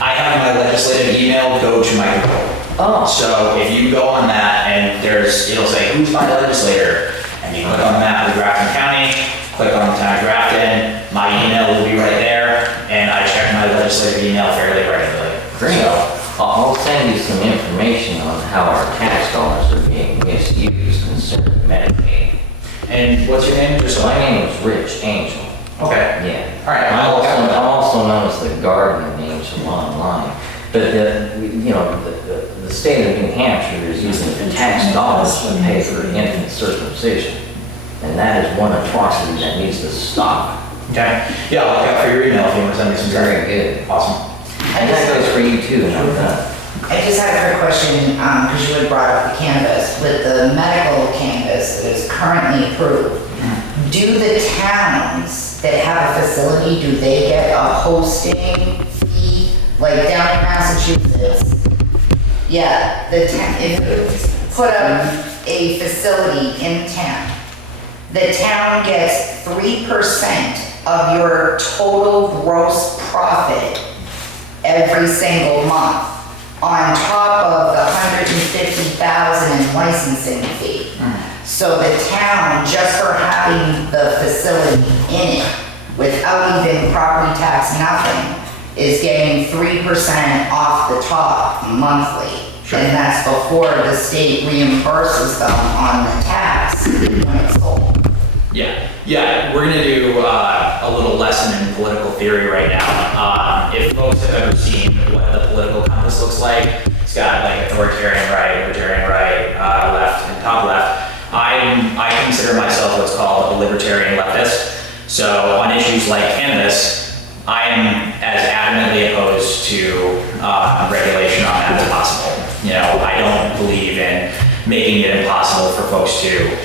I have my legislative email go to my Google. Oh. So if you go on that and it'll say, who's my legislator? And you click on the map of Grafton County, click on the town of Grafton, my email will be right there, and I check my legislative email fairly regularly. Great. So, I'll send you some information on how our tax dollars are being misused concerning Medicaid. and what's your name? Just so My I name is Rich Angel. Okay. Yeah. All right. I'm also known as the Gardening Angel online. But the state of New Hampshire is using the tax dollars to pay for infant circumcision. And that is one atrocity that needs to stop. Okay. Yeah, I'll look out for your email if you want to send me some. Very good. Awesome. And that goes for you too, and I'm done. I just had a quick question, because you had brought up the cannabis. With the medical cannabis that is currently approved, do the towns that have a facility, do they get a hosting fee? Like down in Massachusetts? Yeah, if you put up a facility in town, the town gets 3% of your total gross profit every single month, on top of the $150,000 in licensing fee. So the town, just for having the facility in it, without even property tax, nothing, is getting 3% off the top monthly. Sure. And that's before the state reimburses them on the tax when it's sold. Yeah, we're gonna do a little lesson in political theory right now. If folks have ever seen what the political compass looks like, it's got like authoritarian right, libertarian right, left, and top left. I consider myself what's called a libertarian leftist. So on issues like cannabis, I am as adamantly opposed to regulation on that as possible. I don't believe in making it impossible for folks to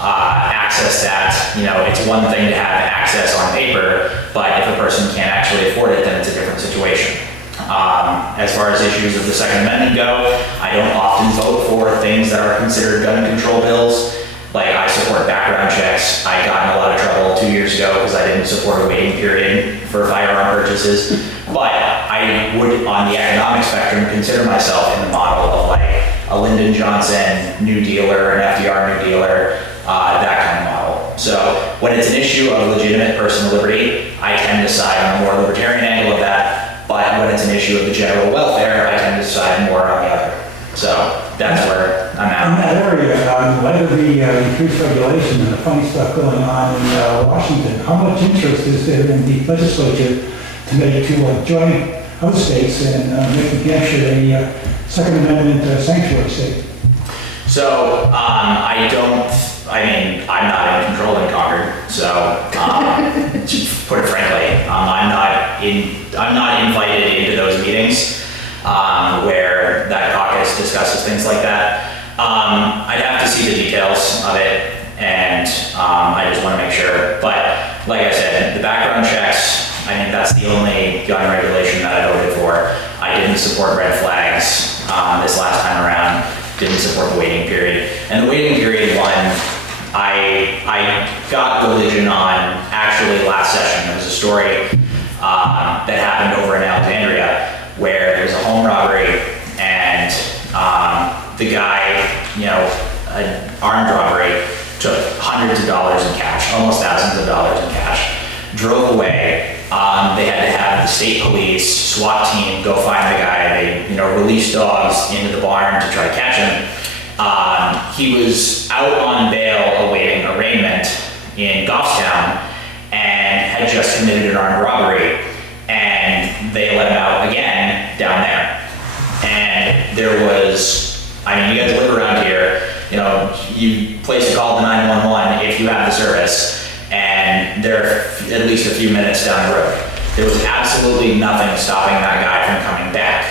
access that. It's one thing to have access on paper, but if a person can't actually afford it, then it's a different situation. As far as issues of the Second Amendment go, I don't often vote for things that are considered gun control bills. Like, I support background checks. I got in a lot of trouble 2 years ago because I didn't support a waiting period for firearm purchases. But I would, on the economic spectrum, consider myself in the model of like a Lyndon Johnson New Dealer, an FDR New Dealer, that kind of model. So when it's an issue of legitimate personal liberty, I tend to side on the more libertarian angle of that. But when it's an issue of the general welfare, I tend to side more on the other. So that's where I'm at. In that area, in light of the increased regulation and the funny stuff going on in Washington, how much interest is there in the legislature to join other states and make New Hampshire a Second Amendment sanctuary state? So I'm not in control in Concord. So to put it frankly, I'm not invited into those meetings where that caucus discusses things like that. I'd have to see the details of it, and I just want to make sure. But like I said, the background checks, I think that's the only gun regulation that I voted for. I didn't support red flags this last time around. Didn't support the waiting period. And the waiting period one, I got religion on actually last session. There was a story that happened over in Alexandria where there's a home robbery and the guy, an armed robbery, took hundreds of dollars in cash, almost thousands of dollars in cash, drove away. They had to have the state police, SWAT team go find the guy. They, released dogs into the barn to try to catch him. He was out on bail awaiting arraignment in Goffstown and had just committed an armed robbery. And they let him out again down there. And there was, you guys live around here, you place a call to 911 if you have the service. And they're at least a few minutes down the road. There was absolutely nothing stopping that guy from coming back.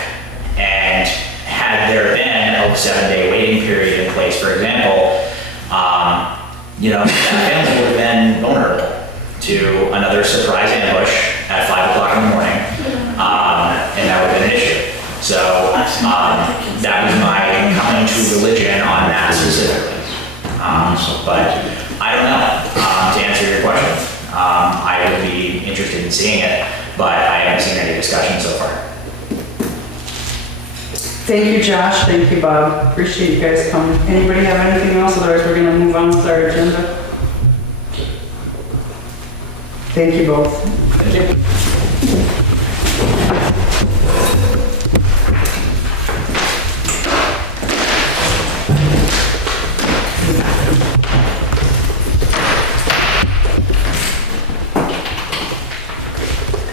And had there been a 7-day waiting period in place, for example, that family would have been vulnerable to another surprise ambush at 5 o'clock in the morning, and that would have been an issue. So, That was my coming to religion on that specifically. But I don't know, to answer your question. I would be interested in seeing it, but I haven't seen any discussion so far. Thank you, Josh. Thank you, Bob. Appreciate you guys coming. Anybody have anything else? Otherwise, we're gonna move on with our agenda. Thank you both. Thank you.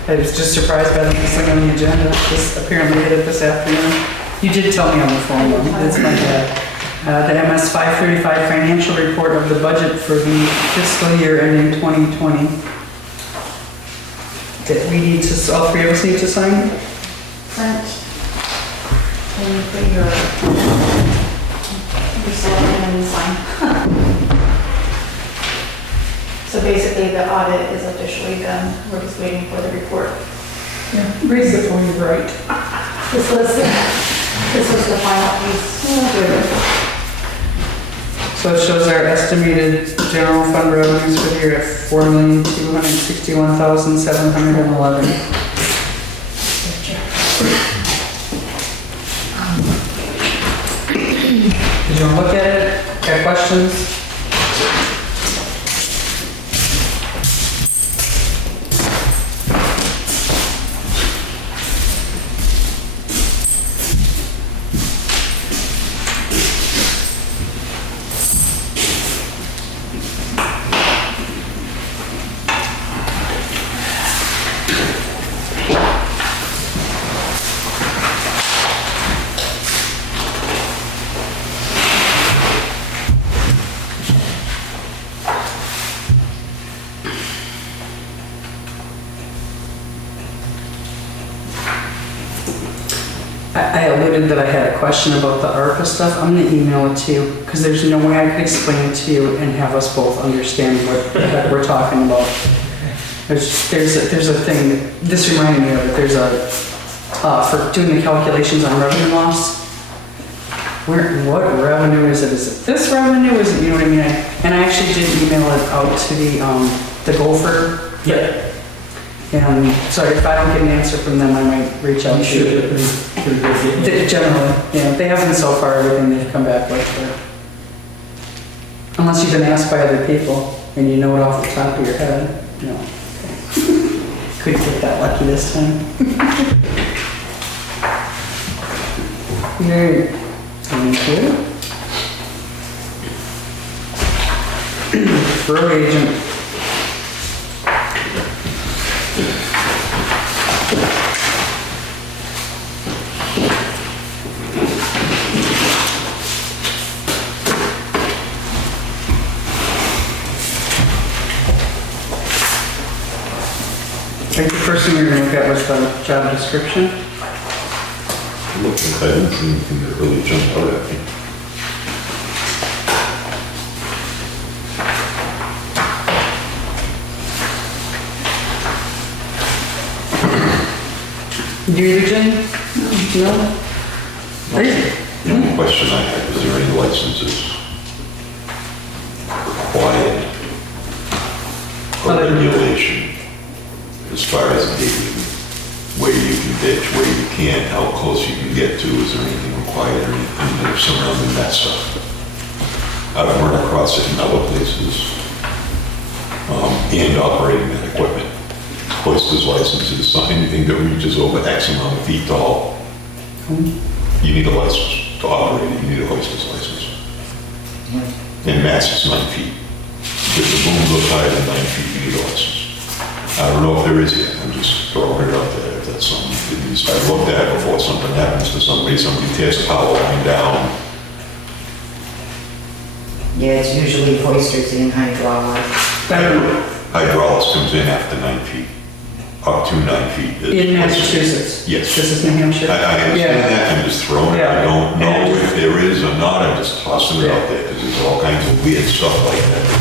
I was just surprised by the next thing on the agenda. Just apparently hit it this afternoon. You did tell me on the phone, though. That's my bad. The MS 535 financial report of the budget for the fiscal year ending 2020. That we need to, all three of us need to sign? Front. And you put your selectmen and sign. So basically, the audit is officially done. We're just waiting for the report. Read before you write. This was the final piece. So it shows our estimated general fund revenues for the year at $4,261,711. Did you want to look at it? Got questions? I alluded that I had a question about the ARPA stuff. I'm gonna email it to you, because there's no way I can explain it to you and have us both understand what the heck we're talking about. There's a thing, this reminded me of it, there's a, for doing the calculations on revenue loss. What revenue is it? Is it this revenue? Is it, you know what I mean? And I actually did email it out to the Gopher. Yeah. And so if I don't get an answer from them, I might reach out You to should you. have been pretty good. Generally, yeah, they haven't so far, everything they've come back with. Unless you've been asked by other people and you know it off the top of your head. No. Okay. Couldn't get that lucky this time. Yay. Thank you. Road agent. I think the first thing you're gonna look at was the job description. Look, I didn't see anything that really jumped out at me. You either, Jen? No? Really? The only question I had, was there any licenses required or Other than- regulation as far as digging, where you can ditch, where you can't, how close you can get to, is there anything required or anything that are surrounding that stuff? I've run across it in other places, and operating that equipment. Hoisters licenses, anything that reaches over X amount of feet tall, you need a license to operate it, you need a hoister's license. And max is 9 feet. If the boom goes higher than 9 feet, you need a license. I don't know if there is yet, I'm just throwing it out there, if that's something that needs to be looked at before something happens to somebody tears a power line down. Yeah, it's usually hoisters and hydraulics. Hydraulics comes in after 9 feet, up to 9 feet. In Massachusetts? Yes. This is New Hampshire? I understand Yeah. that, I'm just throwing it, Yeah. I don't know And- if there is or not, I'm just tossing it out there, because there's all kinds of weird stuff like that that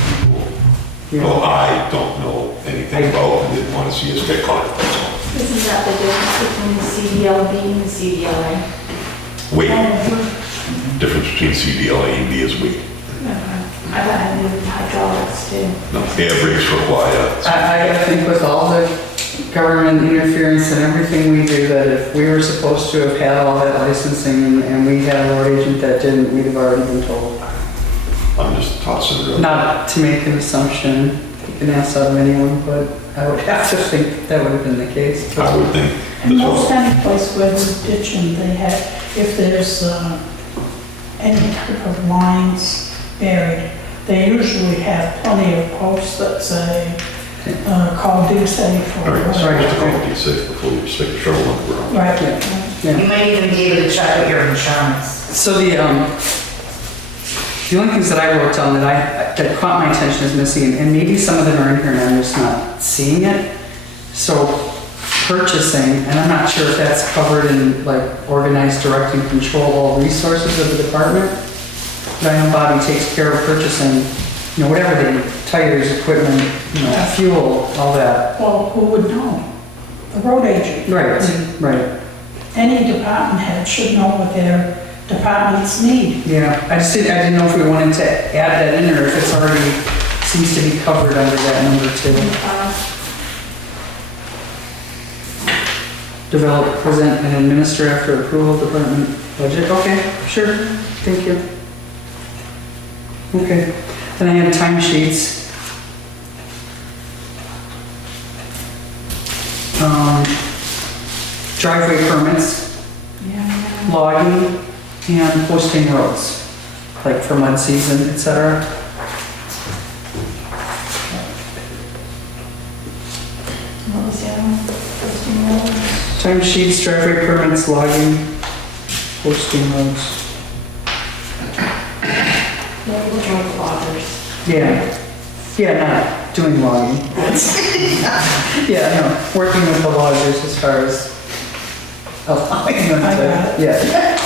people, well, I don't know anything about, and didn't want to see us get caught, that's all. Isn't that the difference between the CDLB and the CDLA? weight. Difference between CDL and EV is weight. I thought I knew hydraulics too. No, air brakes require, I think with all the government interference and everything we do, that if we were supposed to have had all that licensing and we had a road agent that didn't, we'd have already been told. I'm just tossing it around. Not to make an assumption, you can ask that of anyone, but I would have to think that would have been the case. I would think. And that's most what- any place where there's ditching, they have, if there's any type of lines buried, they usually have plenty of posts that say, call due safe or All right, so whatever. you have to go be safe before you stick a shovel in the ground. Right, Yeah. You might even be able to check with your insurance. So the only things that I wrote down that caught my attention as missing, and maybe some of them are in here and I'm just not seeing it. So purchasing, and I'm not sure if that's covered in like organized, direct and control all resources of the department. But I know Bobby takes care of purchasing, you know, whatever they need, tires, equipment, you know, fuel, all that. well, who would know? The road agent. Right, right. Any department head should know what their departments need. Yeah, I didn't know if we wanted to add that in or if it's already, seems to be covered under that number too. Develop, present, and administer after approval of department budget. Okay, sure, thank you. Okay, then I had timesheets. Driveway permits, Yeah. logging, and posting roads, like for mud season, et cetera. What was the other one? Posting roads? Timesheets, driveway permits, logging, posting roads. Which one's loggers? Yeah, yeah, not doing logging. Yeah, no, working with the loggers as far as allowing them I got to, yeah.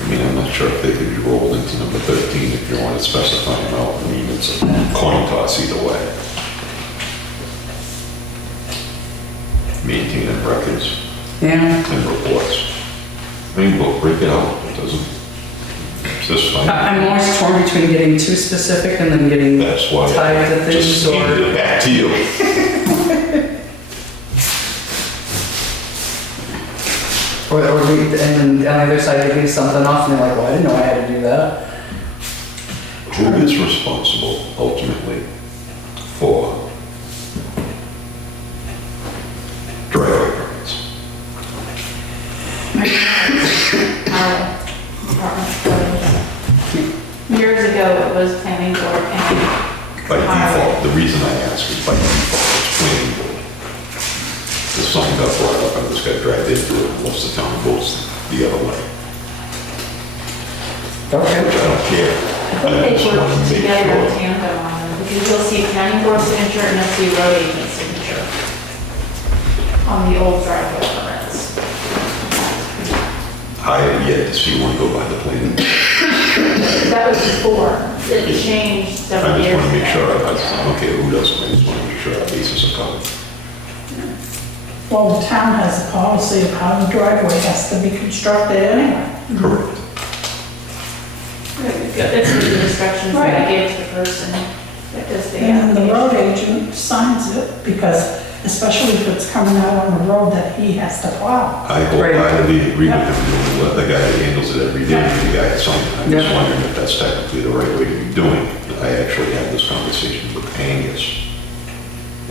I mean, I'm not sure if they could be rolled into number 13 if you want to specify them out. I mean, it's a coin toss either way. Maintaining records Yeah, and reports. I mean, we'll break it out. It doesn't, it's just fine. I'm always torn between getting too specific and then getting That's why tied to I just things handed or. it back to you. Or leave, and then on the other side, they leave something off and they're like, well, I didn't know I had to do that. Who is responsible ultimately for driveway permits? Our department. Years ago, it was planning board and By default, the reason I ask is by default, it's planning board. If something got brought up and this got dragged into it, most of the town votes the other way, Okay. which I don't care. I I think just they want work to make together in sure. tandem on them, because you'll see planning board signature and you'll see road agent signature on the old driveway permits. I have yet to see one go by the plan. That was before, it changed I several just years want to make ago. sure, I don't care who does it, I just want to make sure our bases are covered. Well, the town has a policy of how the driveway has to be constructed anyway. Correct. It's the instructions that I Right. gave to the person that does the And then the road application. agent signs it, because especially if it's coming out on the road that he has to plow. I hope Right. I agree with him, let the guy that handles it every day, the guy that's signing. I'm just Yeah. wondering if that's technically the right way to be doing it. I actually had this conversation with Angus,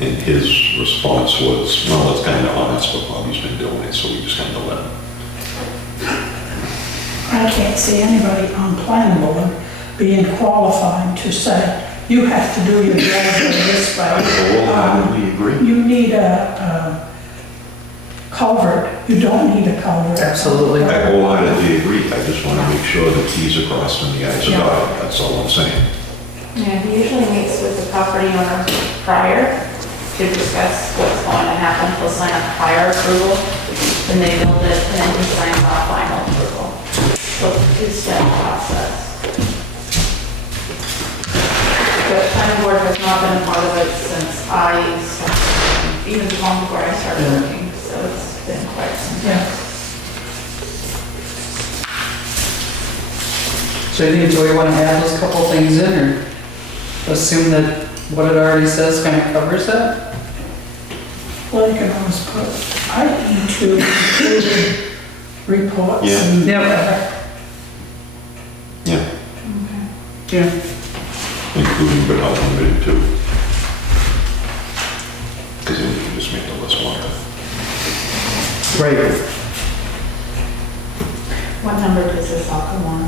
and his response was, well, it's kind of on us, but Bobby's been doing it, so we just kind of let him. I can't see anybody on planning board being qualified to say, you have to do your driveway this I way. wholeheartedly agree. You need a culvert, you don't need a culvert. Absolutely. I wholeheartedly agree. I just want to make sure the T's are crossed and the I's are Yeah. dotted, that's all I'm saying. Yeah, he usually meets with the property owner prior to discuss what's going to happen. He'll sign up prior approval, then they build it, and then he signs off final approval. So it's a two-step process. but planning board has not been a part of it since I started, even long before I started working, so it's been quite some time. Yeah. So you think, do we want to add those couple things in, or assume that what it already says kind of covers that? Well, you can always put, I need to include reports Yeah. and. Yeah. Yeah, Yeah. including but not limited to. Because then you can just make the list longer. Right. What number does this all come on?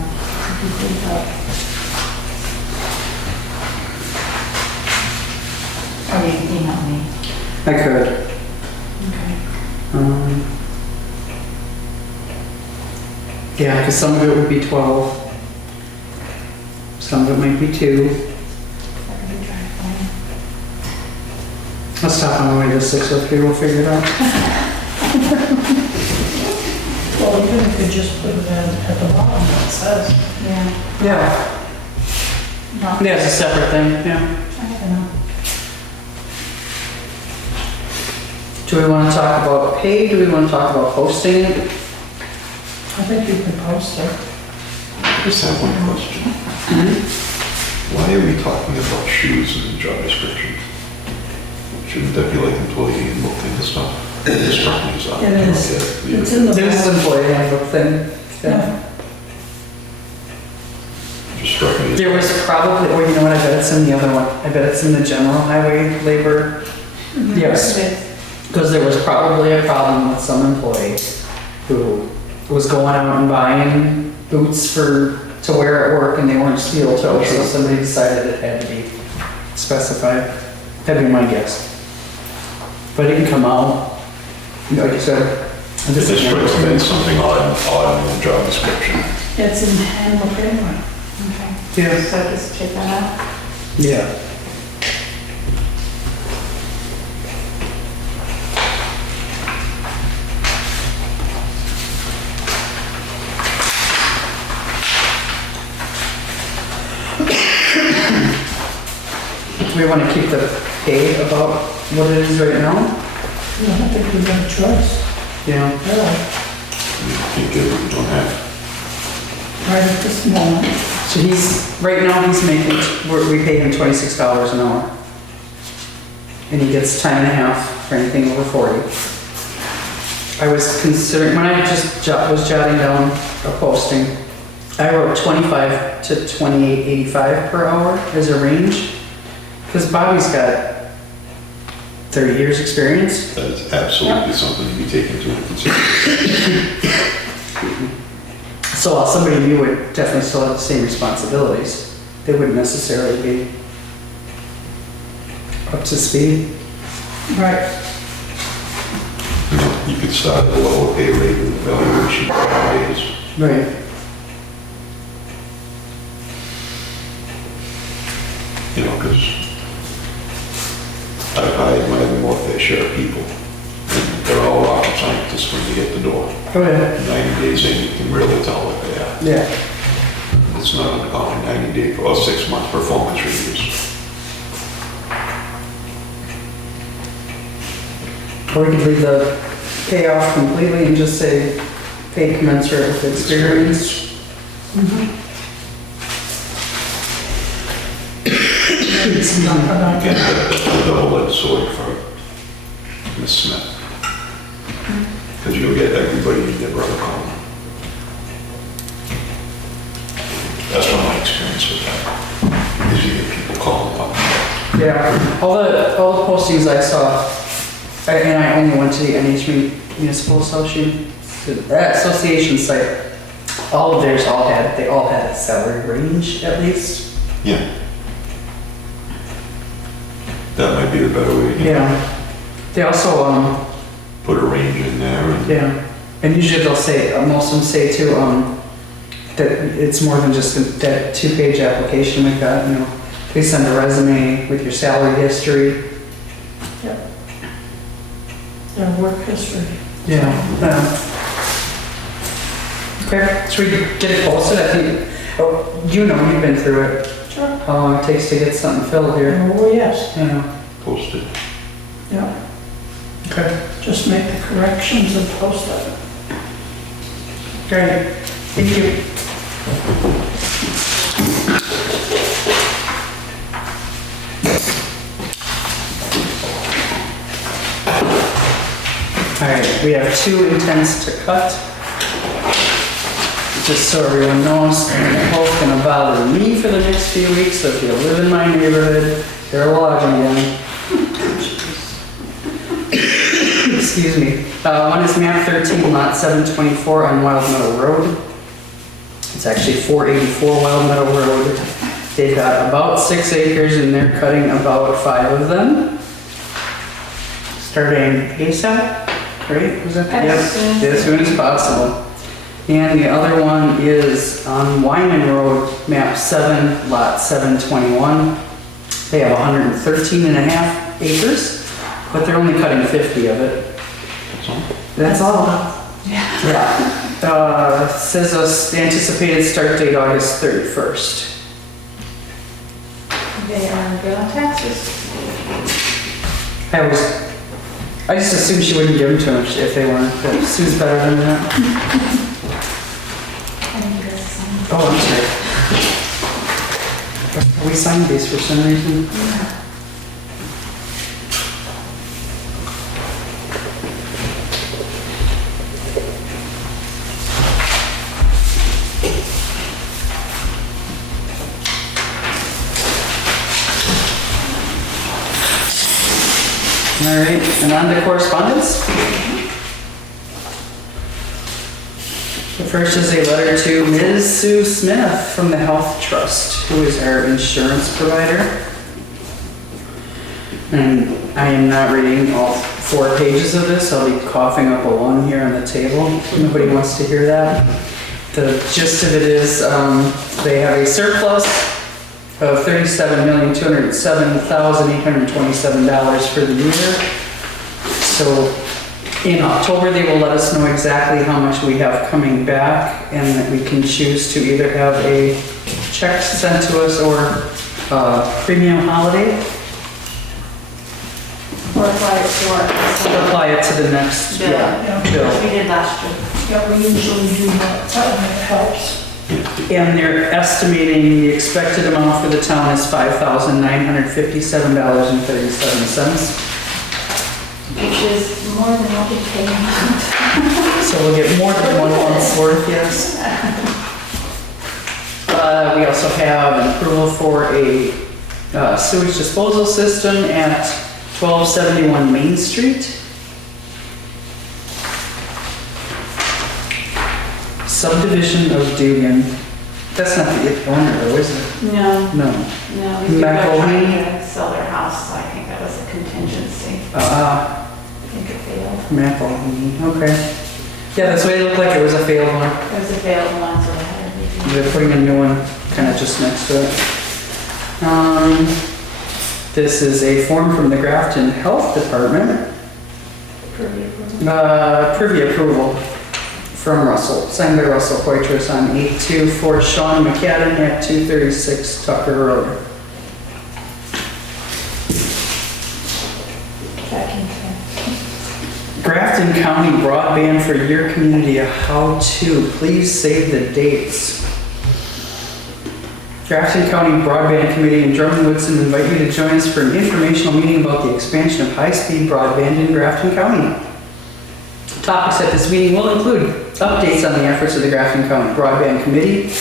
Or you can email me. I could. Okay. Yeah, because some of it would be 12. Some of it might be 2. I can try to find. I'll stop on the way to 603, we'll figure it out. Well, even if you just put it at the bottom, it says. Yeah. Yeah. Not- Yeah, it's a separate thing, yeah. I don't know. Do we want to talk about pay? Do we want to talk about posting it? I think you can post it. I just have one question. Why are we talking about shoes in the job description? Shouldn't that be like employee handbook kind of stuff? It struck me as odd. It is. It's in the. This is employee handbook thing. Yeah. Just struck me as. There was probably, or you know what, I bet it's in the other one. I bet it's in the general highway labor. Yes. It is. Because there was probably a problem with some employee who was going out and buying boots to wear at work and they weren't steel toed, so somebody decided it had to be specified. That'd be my guess. But it can come out, like you said. It just strikes me as something odd in the job description. It's in the handbook anyway. Okay. Yeah. So just check that out. Yeah. We want to keep the pay about what it is right now? I don't think we have a choice. Yeah. Really. You can't get what you don't have. Right at this moment. So right now he's making, we pay him $26 an hour. And he gets time and a half for anything over 40. I was considering, when I just was jotting down a posting, I wrote 25 to 28.85 per hour as a range. Because Bobby's got 30 years experience. That is absolutely something to be taken into consideration. So while somebody new would definitely still have the same responsibilities, they wouldn't necessarily be up to speed. Right. You know, you could start at a lower pay rate with evaluation for 5 days. Right. You know, because I've hired my more fair share of people. And they're all rocket scientists when you get the door. Oh, yeah. 90 days in, you can really tell what they are. Yeah. It's not uncommon, 90 day or 6 month performance reviews. Or we could leave the pay off completely and just say pay commensurate with experience. Again, that's a double-edged sword for Ms. Smith. Because you'll get everybody in their brother column. That's been my experience with that. Is you get people calling up. Yeah, all the postings I saw, and I only went to the NH Municipal Association site, all of theirs they all had a salary range at least. Yeah. That might be the better way to handle it. Yeah. They also, Put a range in there and yeah, and usually they'll say, most of them say too, that it's more than just that 2-page application like that, you know. Please send a resume with your salary history. Yep. Their work history. Yeah. Okay, should we get it posted? I think, oh, you know, you've been through it. Sure. how long it takes to get something filled here. Oh, yes, Yeah, Posted. yeah. okay, Just make the corrections and post it. great, thank you. All right, we have 2 intents to cut. Just so everyone knows, they're both gonna bother me for the next few weeks, so if you live in my neighborhood, they're lodging down. Excuse me. One is map 13, lot 724 on Wild Meadow Road. It's actually 484 Wild Meadow Road. They've got about 6 acres and they're cutting about 5 of them. Starting ASAP, right? Was that? As soon as- As soon as possible. And the other one is on Wyman Road, map 7, lot 721. They have 113 and a half acres, but they're only cutting 50 of it. That's all. Yeah. Says us anticipated start date August 31st. They are good on taxes. I just assumed she wouldn't give them to them if they weren't, but Sue's better than that. Oh, I'm sorry. We signed these for some reason. All right, and on to correspondence. The first is a letter to Ms. Sue Smith from the Health Trust, who is our insurance provider. And I am not reading all 4 pages of this. I'll be coughing up a lung here on the table. Nobody wants to hear that. The gist of it is they have a surplus of $37,207,827 for the year. So in October, they will let us know exactly how much we have coming back and that we can choose to either have a check sent to us or a premium holiday. Or apply it to our. Apply it to the next Bill. bill. We did last year. Yeah, we usually do that, that helps. And they're estimating the expected amount for the town is $5,957.37. Which is more than what we pay. So we'll get more than 1 month's worth, yes. We also have an approval for a sewage disposal system at 1271 Main Street. Subdivision of Dugan. That's not the owner, though, is it? No, No. no, these people are trying McElhaney? to sell their house, so I think that was a contingency. I think it failed. McElhaney, okay. Yeah, that's what it looked like, it was a failed one. It was a failed one, so they had to redo. They're putting a new one kind of just next to it. This is a form from the Grafton Health Department. Privy approval from Russell, signed by Russell Poitras on 8/2 for Sean McCadden at 236 Tucker Road. Grafton County Broadband for Your Community, a how-to. Please save the dates. Grafton County Broadband Committee and Drummond Woodson invite you to join us for an informational meeting about the expansion of high-speed broadband in Grafton County. Topics at this meeting will include updates on the efforts of the Grafton County Broadband Committee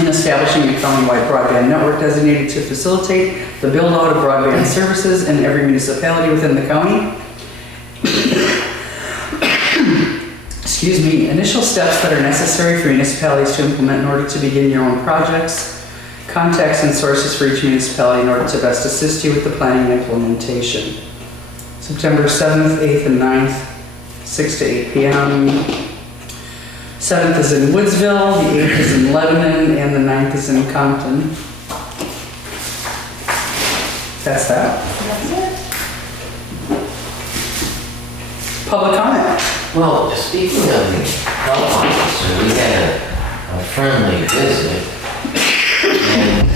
in establishing a countywide broadband network designated to facilitate the build-out of broadband services in every municipality within the county. Excuse me, initial steps that are necessary for municipalities to implement in order to begin your own projects, contacts and sources for each municipality in order to best assist you with the planning and implementation. September 7th, 8th, and 9th, 6 to 8 p.m. 7th is in Woodsville, the 8th is in Lebanon, and the 9th is in Compton. That's that. That's it. Public comment. Well, speaking of the health officer, we had a friendly visit, and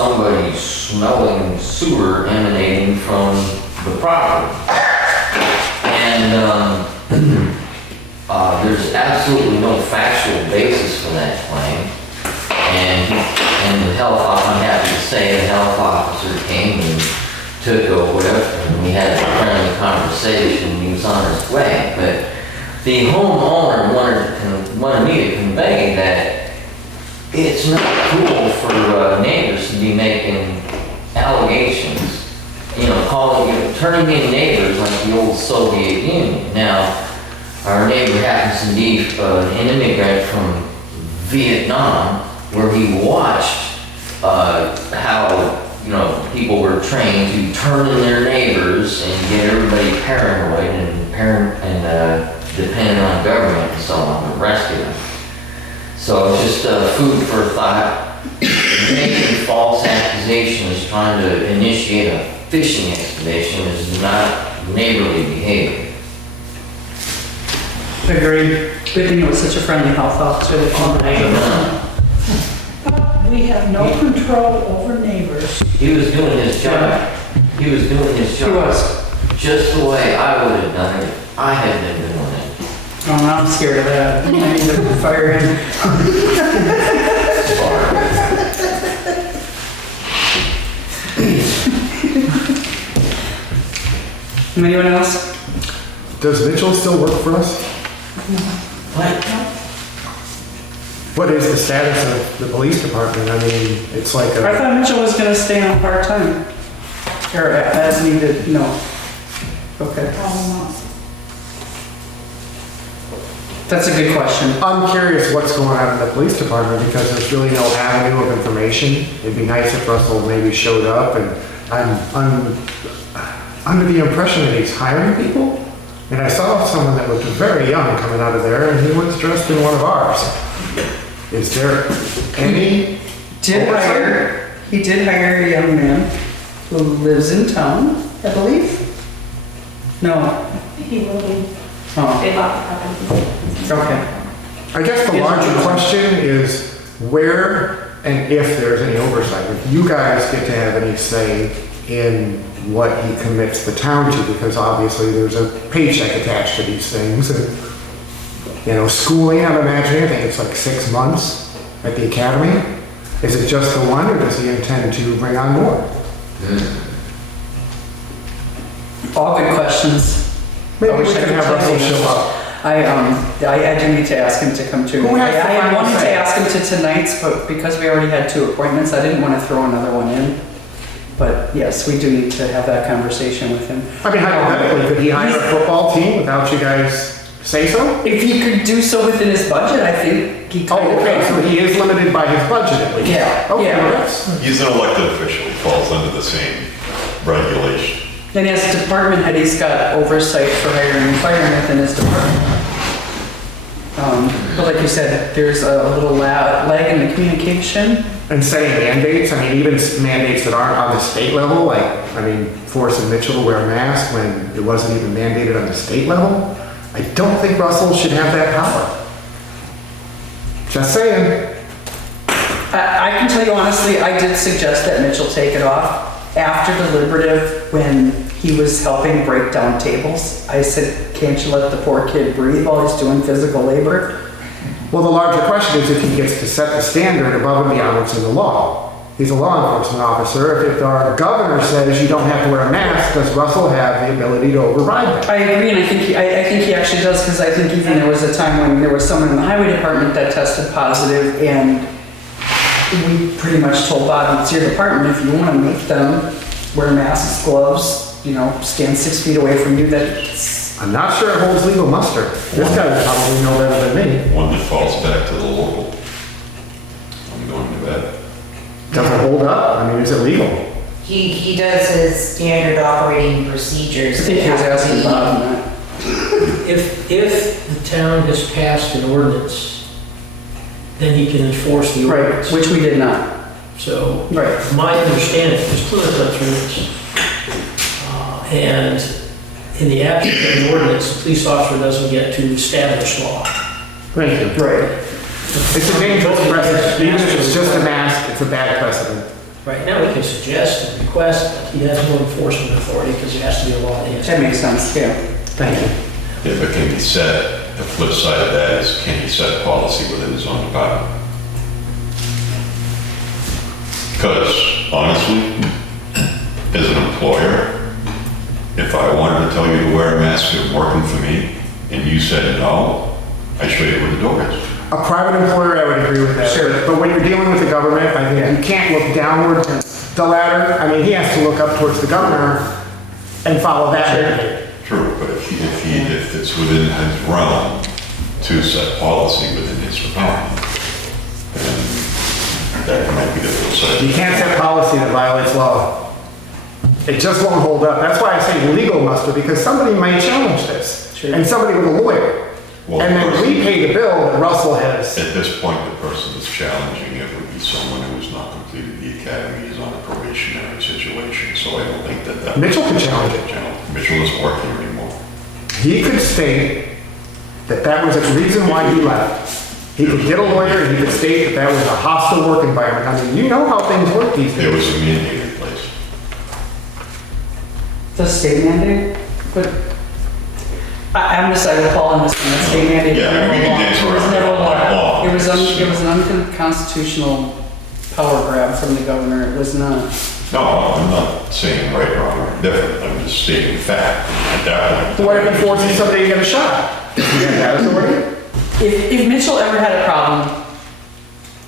somebody smelling sewer emanating from the property. And there's absolutely no factual basis for that claim. And the health, I'm happy to say, the health officer came and took a whatever, and we had a friendly conversation, and he was on his way. But the homeowner wanted me to convey that it's not cool for neighbors to be making allegations, turning in neighbors like the old Soviet Union. Now, our neighbor happens to be an immigrant from Vietnam, where he watched how people were trained to turn in their neighbors and get everybody paranoid and dependent on government and so on, the rest of them. So it's just food for thought. Making false accusations, trying to initiate a fishing expedition is not neighborly behavior. Agreed. Good thing it was such a friendly health officer that came. But we have no control over neighbors. He was doing his job. He was doing his job. He was. Just the way I would have done it if I had been doing it. Oh, now I'm scared of that. I need to fire him. Anyone else? Does Mitchell still work for us? What is the status of the police department? I mean, it's like I a, thought Mitchell was gonna stay on part-time. Or as needed, no. Okay. That's a good question. I'm curious what's going on in the police department because there's really no avenue of information. It'd be nice if Russell maybe showed up, and I'm under the impression that he's hiring people. And I saw someone that looked very young coming out of there, and he was dressed in one of ours. Is there any oversight? He did hire a young man who lives in town, I believe. No. He will be, Oh, they bought the property. okay. I guess the larger question is where and if there's any oversight. If you guys get to have any say in what he commits the town to, because obviously there's a paycheck attached to these things. And, schooling, I'm imagining, I think it's like 6 months at the academy. Is it just the one, or does he intend to bring on more? All good questions. Maybe I we wish I can could have tell Russell you. show up. I do need to ask him to come too. Who has the I had final wanted to say? ask him to tonight's, but because we already had 2 appointments, I didn't want to throw another one in. But yes, we do need to have that conversation with him. I mean, hypothetically, could he hire a football team without you guys say so? If he could do so within his budget, I think he could. Oh, okay, so he is limited by his budget at least? Yeah, Okay, yeah. well, that's, He's an elected official, he falls under the same regulation. And as a department head, he's got oversight for hiring and firing within his department. But like you said, there's a little lag in the communication. and setting mandates, I mean, even mandates that aren't on the state level, like, forcing Mitchell to wear a mask when it wasn't even mandated on the state level. I don't think Russell should have that power. Just saying. I can tell you honestly, I did suggest that Mitchell take it off after deliberative when he was helping break down tables. I said, can't you let the poor kid breathe while he's doing physical labor? Well, the larger question is if he gets to set the standard above and beyond what's in the law. He's a law enforcement officer. If our governor says you don't have to wear a mask, does Russell have the ability to override that? I agree, and I think he actually does, because I think even there was a time when there was someone in the highway department that tested positive, and we pretty much told Bob, it's your department, if you want to make them wear masks, gloves, stand 6 feet away from you, that's... I'm not sure it holds legal muster. This guy would probably know better than me. One that falls back to the local. I'm going to bed. Does it hold up? Is it legal? He does his standard operating I procedures. think he was asking Bob on that. If the town has passed an ordinance, then he can enforce the Right, ordinance. which we did not. So, Right. my understanding is clear cut rules. And in the absence of an ordinance, the police officer doesn't get to establish law. Thank you. Right. It's a dangerous precedent. Even if it's just a mask, it's a bad precedent. Right now, we can suggest and request, but he has no enforcement authority because there has to be a law that he has to. That makes sense, yeah. Thank you. Yeah, but can he set, the flip side of that is, can he set policy within his own department? Because honestly, as an employer, if I wanted to tell you to wear a mask at working for me, and you said no, I show you where the door is. A private employer, I would agree with that. Sure. But when you're dealing with the government, I think you can't look downward the ladder. I mean, he has to look up towards the governor and follow that mandate. True, but if it's within his realm to set policy within his department, then that might be the flip side. You can't set policy that violates law. It just won't hold up. That's why I say legal muster, because somebody might challenge this. Sure. And somebody with a lawyer. Well, And then we pay the bill that Russell has. At this point, the person that's challenging it would be someone who has not completed the academy, is on a probationary situation, so I don't think that. Mitchell could challenge it. Mitchell isn't working anymore. He could state that that was a reason why he left. He could get a lawyer and he could state that that was a hostile work environment. I mean, you know how things work these There was days. a mandate in place. The state mandate, but I'm deciding to call on this one, the state mandate. Yeah, we can dance It was around never it all night law. long. It was an unconstitutional power grab from the governor, it was not. No, I'm not saying right, wrong, or indifferent, I'm just stating fact. At that point. What if it forces somebody to get a shot? Does he have that authority? If Mitchell ever had a problem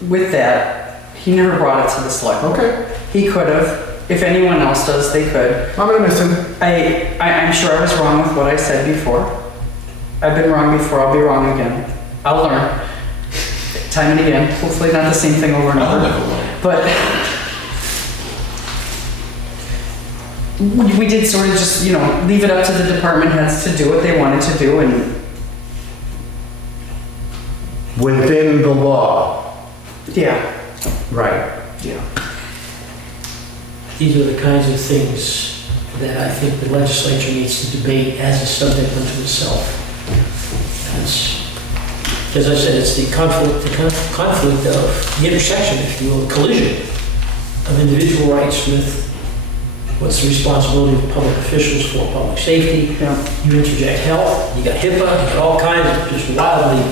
with that, he never brought it to the select. Okay, He could have. If anyone else does, they could. I'm gonna miss him. I'm sure I was wrong with what I said before. I've been wrong before, I'll be wrong again. I'll learn. Time and again, hopefully not the same thing over and I'll over. never learn. But we did sort of just, leave it up to the department heads to do what they wanted to do, and Within the law. yeah, Right. yeah. These are the kinds of things that I think the legislature needs to debate as a subject unto itself. As I said, it's the conflict of the intersection, if you will, collision of individual rights with what's the responsibility of public officials for public safety. Yeah. You interject health, you got HIPAA, you got all kinds of just wildly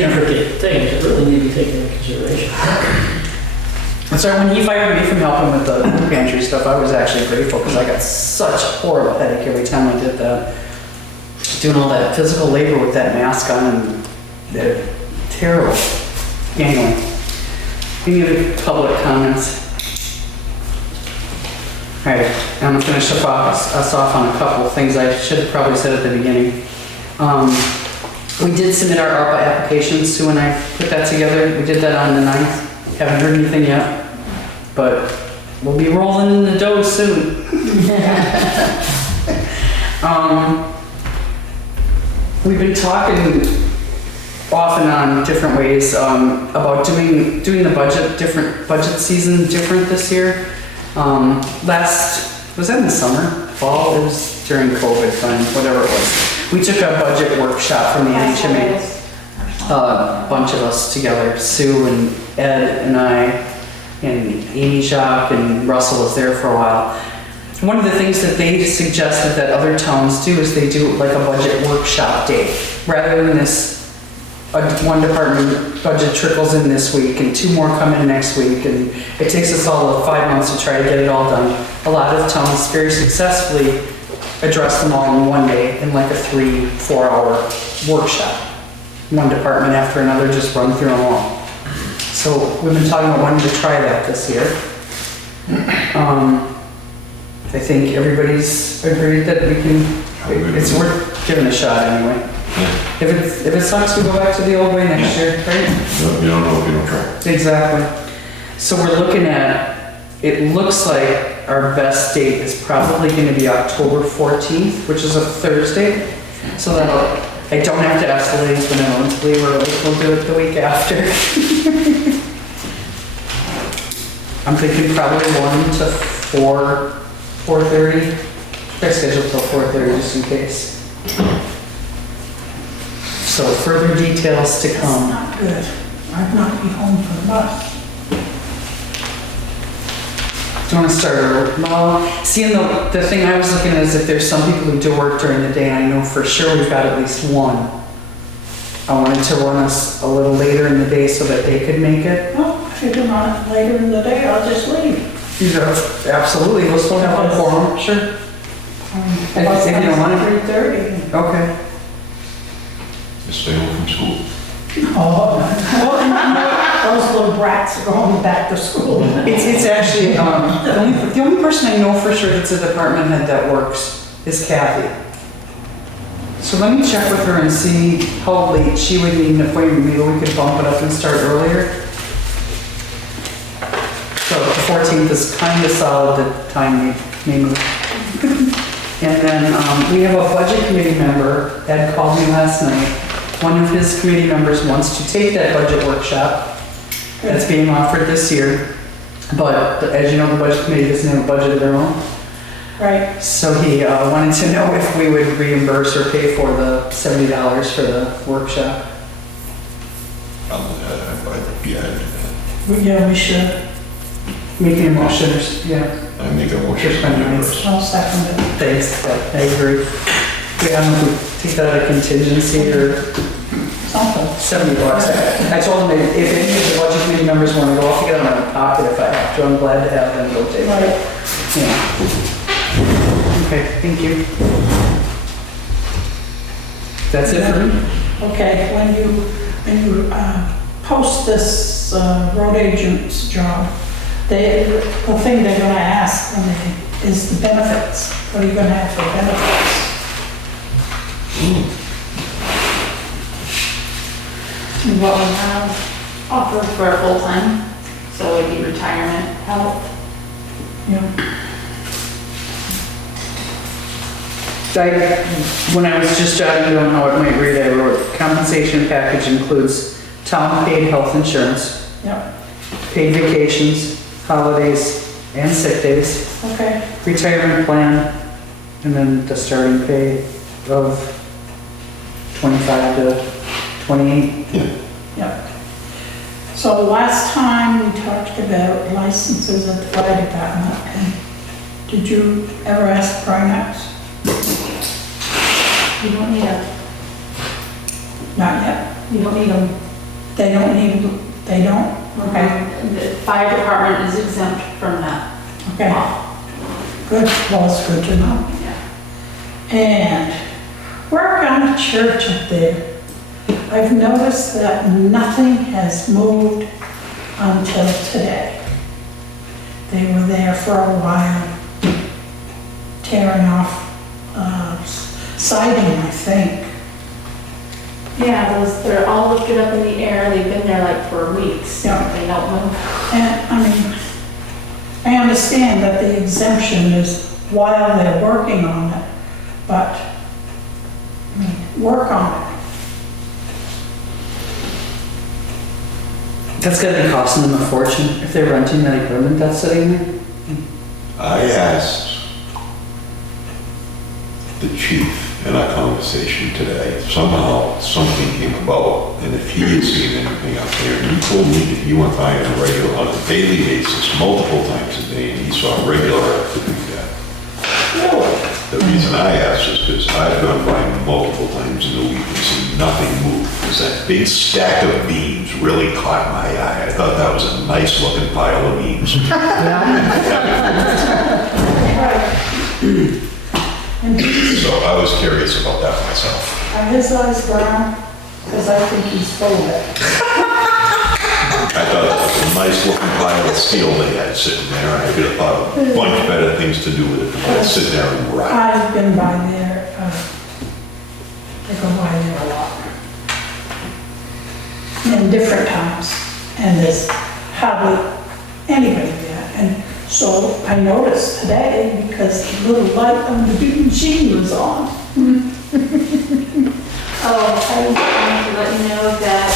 intricate things that really need to be taken into consideration. And so when he fired me from helping with the food pantry stuff, I was actually grateful because I got such a horrible headache every time I did that. Just doing all that physical labor with that mask on, and they're terrible. Anyway, any other public comments? All right, I'm gonna finish us off on a couple of things I should have probably said at the beginning. We did submit our ARPA application. Sue and I put that together. We did that on the 9th. Haven't heard anything yet, but we'll be rolling in the dough soon. We've been talking off and on different ways about doing the budget season different this year. Was that in the summer? Fall? It was during COVID time, whatever it was. We took a budget workshop from the NHMA. A bunch of us together, Sue and Ed and I, and Amy Jacques and Russell was there for a while. One of the things that they suggested that other towns do is they do like a budget workshop day. Rather than this, one department budget trickles in this week and 2 more come in next week, and it takes us all 5 months to try to get it all done. A lot of towns very successfully address them all in one day in like a 3-4 hour workshop. One department after another, just run through them all. So we've been talking about wanting to try that this year. I think everybody's agreed that we can, it's worth giving a shot anyway. If it sucks, we go back to the old way next year, right? You don't know if you don't try. Exactly. So we're looking at, it looks like our best date is probably gonna be October 14th, which is a Thursday. So that'll, I don't have to ask the ladies when I want to leave early, we'll do it the week after. I'm thinking probably 1 to 4:30. I scheduled till 4:30 just in case. So further details to It's come. not good. I'd not be home for the bus. Do you want to start early? Well, seeing the thing I was looking at is if there's some people who do work during the day, and I know for sure we've got at least one. I wanted to run us a little later in the day so that they could make it. Well, if you come on later in the day, I'll just leave. Absolutely, we'll still have a forum, sure. If you don't mind. 3:30. Okay. Stay home from school. Oh, well, and you know, those little brats are going back to school. It's actually, the only person I know for sure that's a department head that works is Kathy. So let me check with her and see how late she would need an appointment. Maybe we could bump it up and start earlier. So the 14th is kind of solid, the time may move. And then we have a budget committee member, Ed called me last night. One of his committee members wants to take that budget workshop that's being offered this year. But as you know, the budget committee doesn't have a budget of their own. Right. So he wanted to know if we would reimburse or pay for the $70 for the workshop. Yeah, Yeah, we should. Making a motion, yeah. I make a motion. Just kind of nice. I'll second it. Thanks, I agree. Yeah, I don't know if we take that out of contingency or Something. $70. I told him that if any of the budget committee members want to go, I'll take it out of my pocket if I have to. I'm glad to have them go take it. Right. Yeah. Okay, thank you. That's it for me? Okay, when you post this road agent's job, the thing they're gonna ask is the benefits. What are you gonna have for benefits? What we have offered for a full-time, so it'd be retirement, health. Yeah. When I was just jotting down how it might read, I wrote, compensation package includes town paid health insurance, Yep, paid vacations, holidays, and sick days, okay. retirement plan, and then the starting pay of 25 to 28. Yeah. Yep. So last time we talked about licenses at the fire department, and did you ever ask Primex? You don't need a, Not yet. you don't need them. They don't need, they don't? Okay, The fire department is exempt from that okay, law. good, well, it's good to know. Yeah. And work on the church up there. I've noticed that nothing has moved until today. They were there for a while, tearing off siding, I think. Yeah, they're all lifted up in the air, they've been there like for weeks. Yeah. They don't move. And, I mean, I understand that the exemption is while they're working on it, but, I mean, work on it. That's gonna be costing them a fortune if they're renting that equipment that's sitting there. I asked the chief in our conversation today, somehow something came about, and if he had seen anything up there, and he told me that he went by on a regular, on a daily basis, multiple times a day, and he saw regular activity there. The reason I asked is because I've gone by multiple times in the week and seen nothing move, because that big stack of beams really caught my eye. I thought that was a nice looking pile of beams. So I was curious about that myself. Are his eyes brown? Because I think he's full of it. I thought that was a nice looking pile of steel they had sitting there, and I could have thought of a bunch better things to do with it than to sit there and rot. I've been by there, I go by there a lot. In different times, and there's hardly anybody there. And so I noticed today, because the little light on the big machine was on. Oh, I was going to let you know that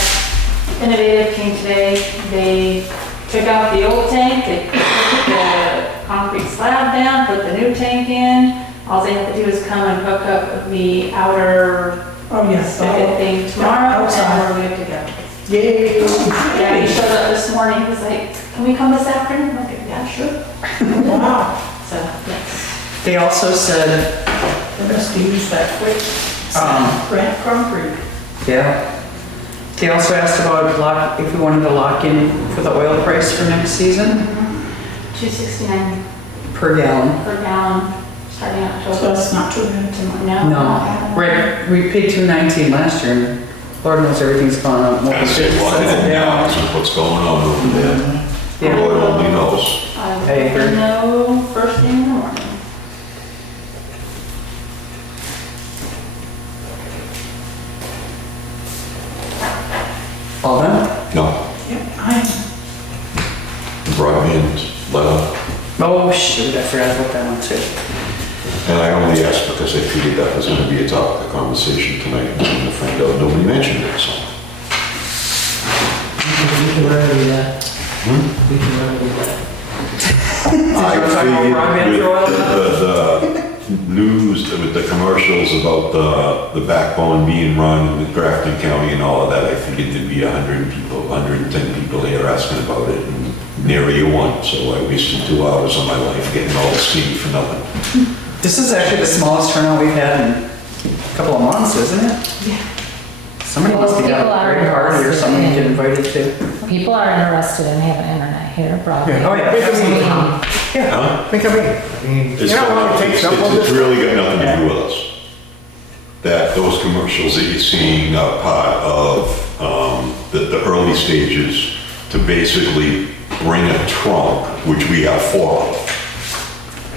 Innovative came today, they took out the old tank, they put the concrete slab down, put the new tank in. All they have to do is come and hook up the outer Oh, yes. spigot thing tomorrow, and Outside. we're good to go. Yay. Yeah, he showed up this morning, he was like, can we come this afternoon? I'm like, yeah, sure. Wow, So, yes. They also said, they must use that quick, grant concrete. yeah. They also asked about if we wanted to lock in for the oil price for next season $2.69 per gallon. per gallon, starting So October. that's not too bad. No. No, right, we paid $2.19 last year, and Lord knows everything's gone up more than I'd say 50 lock it cents a in now, gallon. see what's going on over there. Yeah. Lord only knows. I I agree. will know first thing in the morning. All done? No, Yep, I, broadband letter. Oh, shoot, I forgot about that one too. And I only asked because I figured that was gonna be a topic of conversation tonight, and to find out nobody mentioned it, so. We can remedy that. We can remedy that. I you wanna talk about broadband figured for a while? with the news, with the commercials about the backbone being run in Grafton County and all of that, I figured there'd be 100 people, 110 people here asking about it, and nary a one, so I wasted 2 hours of my life getting all the steam for nothing. This is actually the smallest turnout we've had in a couple of months, isn't it? Yeah. Somebody must be Well, having people a are great party or something you get invited to. People are interested in having internet here, broadband. Oh, yeah. Huh? Think of me. I mean, you It's, know, how long it takes up all it's this. really got nothing to do with us. That those commercials that you're seeing are part of the early stages to basically bring a trunk, which we have 4 of,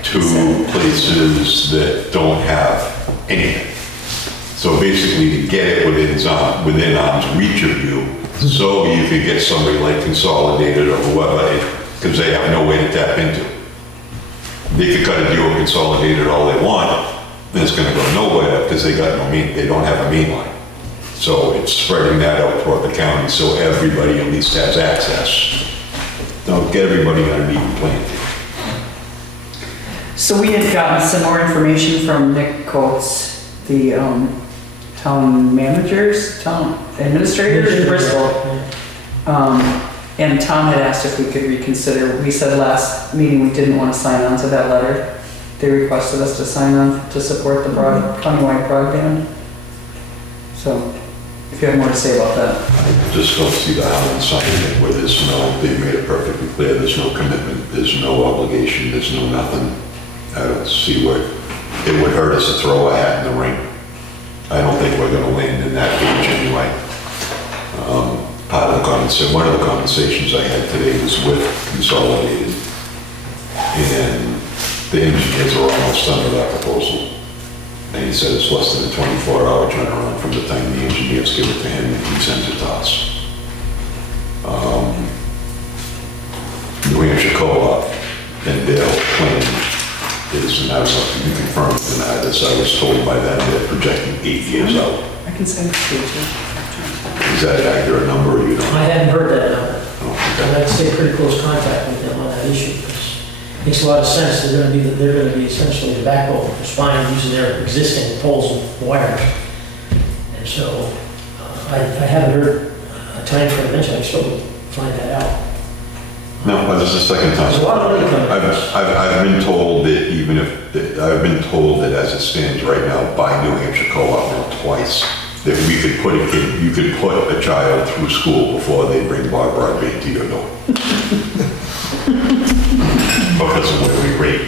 to places that don't have anything. So basically to get it within arm's reach of you, so you could get somebody like Consolidated or whoever, because they have no way to tap into. They could cut a deal with Consolidated all they want, then it's gonna go nowhere because they don't have a main line. So it's spreading that out throughout the county so everybody at least has access. Don't get everybody on an even playing field. So we had gotten some more information from Nick Coates, the town administrator in Bristol. And Tom had asked if we could reconsider. We said last meeting we didn't want to sign on to that letter. They requested us to sign on to support the countywide broadband. So if you have more to say about that. I just don't see the how in signing it where they've made it perfectly clear, there's no commitment, there's no obligation, there's no nothing. I don't see what, it would hurt us to throw a hat in the ring. I don't think we're gonna land in that cage anyway. One of the conversations I had today was with Consolidated, and the engineers are almost done with that proposal. And he said it's less than a 24-hour turnaround from the time the engineers give it to him and he sends it to us. New Hampshire Co-op and their plan is, and I was like, you confirm or deny this, I was told by them they're projecting 8 years out. I can send it to you too. Is that an accurate number or you don't? I hadn't heard that number. Oh, And I'd stay pretty close contact with them on that issue, because it makes a lot of sense. They're gonna be essentially the backbone for spine using their existing poles and wires. And so, I haven't heard a time frame mentioned. I still will find that out. No, but this is the second time. There's a lot of money coming. I've been told that I've been told that as it stands right now by New Hampshire Co-op now twice, that we could put you could put a child through school before they bring broadband to your door. Because of where we rate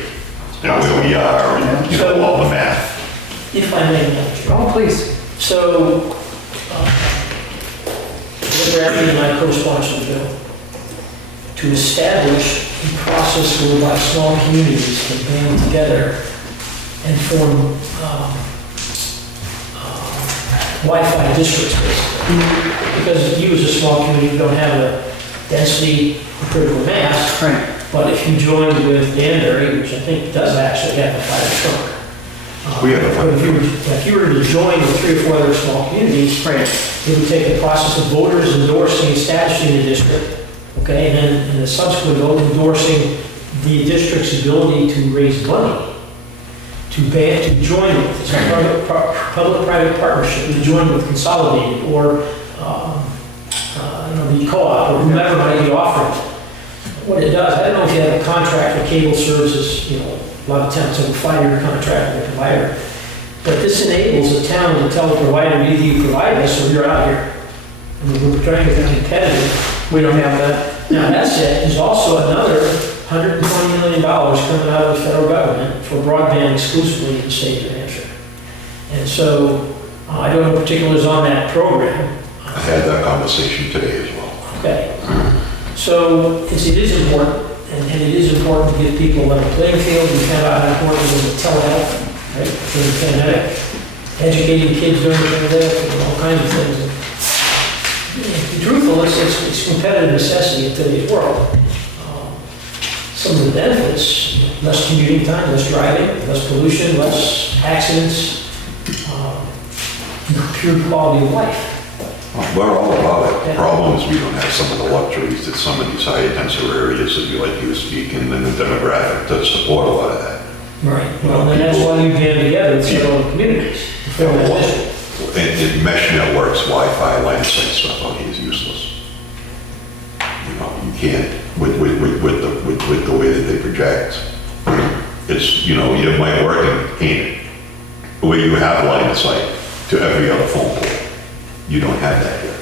and where we are and, all the math. If I may, Madam Chair. Oh, please. So, Bradley and I co-sponsored the bill to establish a process whereby small communities can band together and form Wi-Fi districts, basically. Because you as a small community don't have a density or critical mass. Right. But if you join with Danbury, which I think does actually have a fiber trunk. We have a fiber But if you were to join with 3 or 4 other small communities, Right. it would take the process of voters endorsing, establishing the district, okay, and then in the subsequent vote endorsing the district's ability to raise money to join with. It's a public-private partnership, to join with Consolidated or the co-op or whomever might be offering. what it does, I don't know if you have a contract with cable services, you know, a lot of towns have a 5-year contract with the provider. But this enables the town to tell the provider, either you provide us or you're out here. I mean, we're trying to be competitive. We don't have that. Now, that said, there's also another $120 million coming out of the federal government for broadband exclusively in the state of New Hampshire. And so, I don't know particulars on that program. I had that conversation today as well. Okay. So, it is important, and it is important to give people a level playing field, and found out how important it is to telehealth, right, during the pandemic, educating kids during the pandemic, and all kinds of things. To be truthful, it's competitive necessity in today's world. Some of the benefits, less commuting time, less driving, less pollution, less accidents, improved quality of life. We're all about it. The problem is we don't have some of the luxuries that some of these higher density areas that you like you speak in, and the demographic does support a lot of that. Right. Well, then that's why you band together with several communities to form that district. And mesh networks, Wi-Fi, line of sight stuff out here is useless. You know, you can't, with the way that they project. It's, you know, you might work in Canaan, where you have line of sight to every other phone pole. You don't have that here.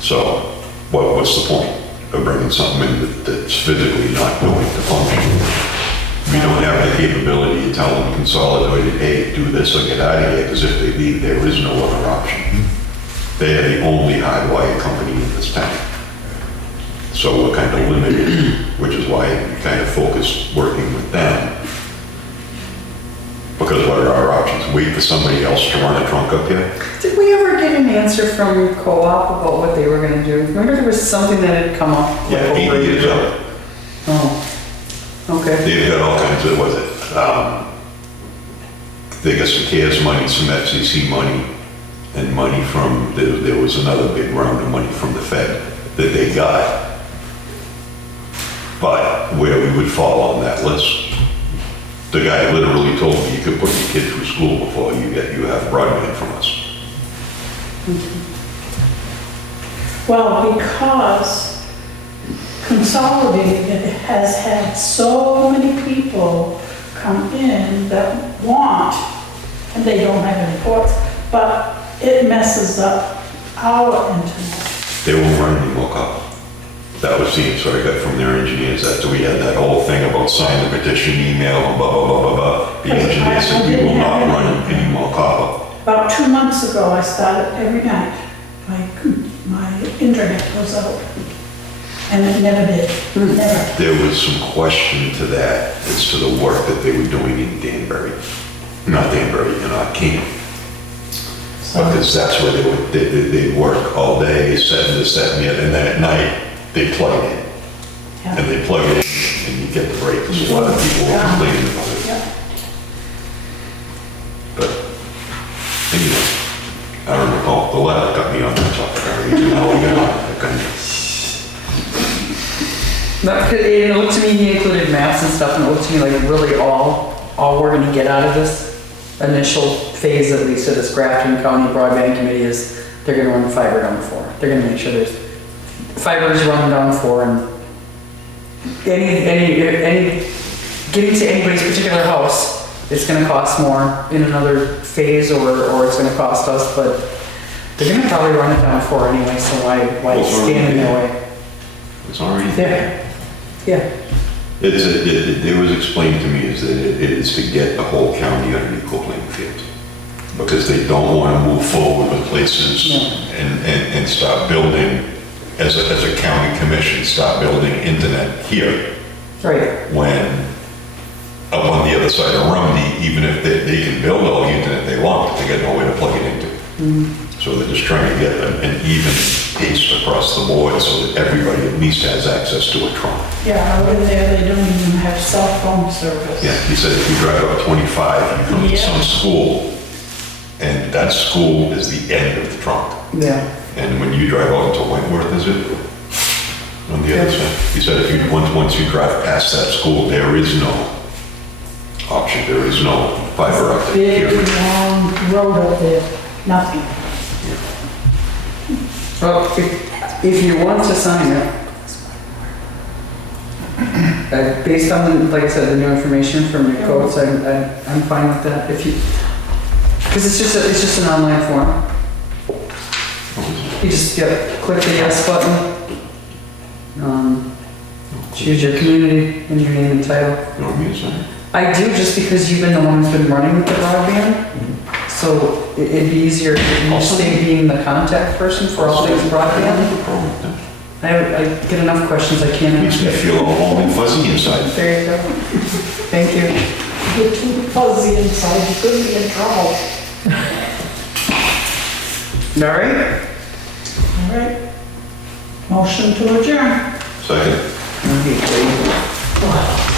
So what's the point of bringing something in that's physically not going to function? We don't have the capability to tell them consolidated, hey, do this or get out of here, because if they leave, there is no other option. They are the only hardwired company in this town. So we're kind of limited, which is why we kind of focus working with them. Because what are our options? Wait for somebody else to run a trunk up here? Did we ever get an answer from Co-op about what they were gonna do? Remember there was something that had come up? like, Yeah, over a 8 years year? out. Oh, okay. They've got all kinds of, they got some CARES money, some FCC money, and money from, there was another big round of money from the Fed that they got. But where we would fall on that list, the guy literally told me you could put your kid through school before you have broadband from us. Well, because Consolidated has had so many people come in that want, and they don't have any ports, but it messes up our internet. They won't run any more copper. That was the answer I got from their engineers after we had that whole thing about sign the petition, email, and blah, blah, blah, blah, blah. The engineer said we will not run any more copper. About 2 months ago, I started every night, my internet goes out, and it never did, never. There was some question to that as to the work that they were doing in Danbury. Not Danbury, in King. Because that's where they'd work all day, setting this, that, and the other, and then at night, they plug it in. Yeah. And they plug it in, and you get the break, because a lot of people were complaining about it. Yeah. But, anyway, I don't recall, the letter got me on that topic, I don't even know how we got on that kind of. It looked to me, he included maps and stuff, and it looked to me like really all we're gonna get out of this initial phase, at least of this Grafton County Broadband Committee, is they're gonna run fiber down the floor. They're gonna make sure there's fiber is running down the floor, and any getting to anybody's particular house, it's gonna cost more in another phase, or it's gonna cost us, but they're gonna probably run it down the floor anyway, so why stand in their way? It's already Yeah, yeah. It was explained to me is that it is to get the whole county on an equal playing field. Because they don't want to move forward with places and start building, as a county commission, start building internet here. Right. When up on the other side of Rumney, even if they can build all the internet they want, but they got nowhere to plug it into. So they're just trying to get an even pace across the board so that everybody at least has access to a trunk. Yeah, over there, they don't even have cell phone service. Yeah, he said if you drive up 25, you come to some school, and that school is the end of the trunk. Yeah. And when you drive out into Wentworth, is it? On the other side. He said if you, once you drive past that school, there is no option, there is no fiber optic Big, here. long road up there, nothing. Well, if you want to sign it, Based on, like I said, the new information from your codes, I'm fine with that. If you, because it's just an online form. You just, click the yes button. Choose your community and your name and title. You want me to sign? I do, just because you've been the one who's been running the broadband. So it'd be easier if you stay being the contact person for all things broadband. No problem with that. I get enough questions I can't Makes me answer. feel all warm and fuzzy inside. There you go. Thank you. You're too fuzzy inside, you could be in trouble. All right? All right. Motion to adjourn. Second. Okay, great.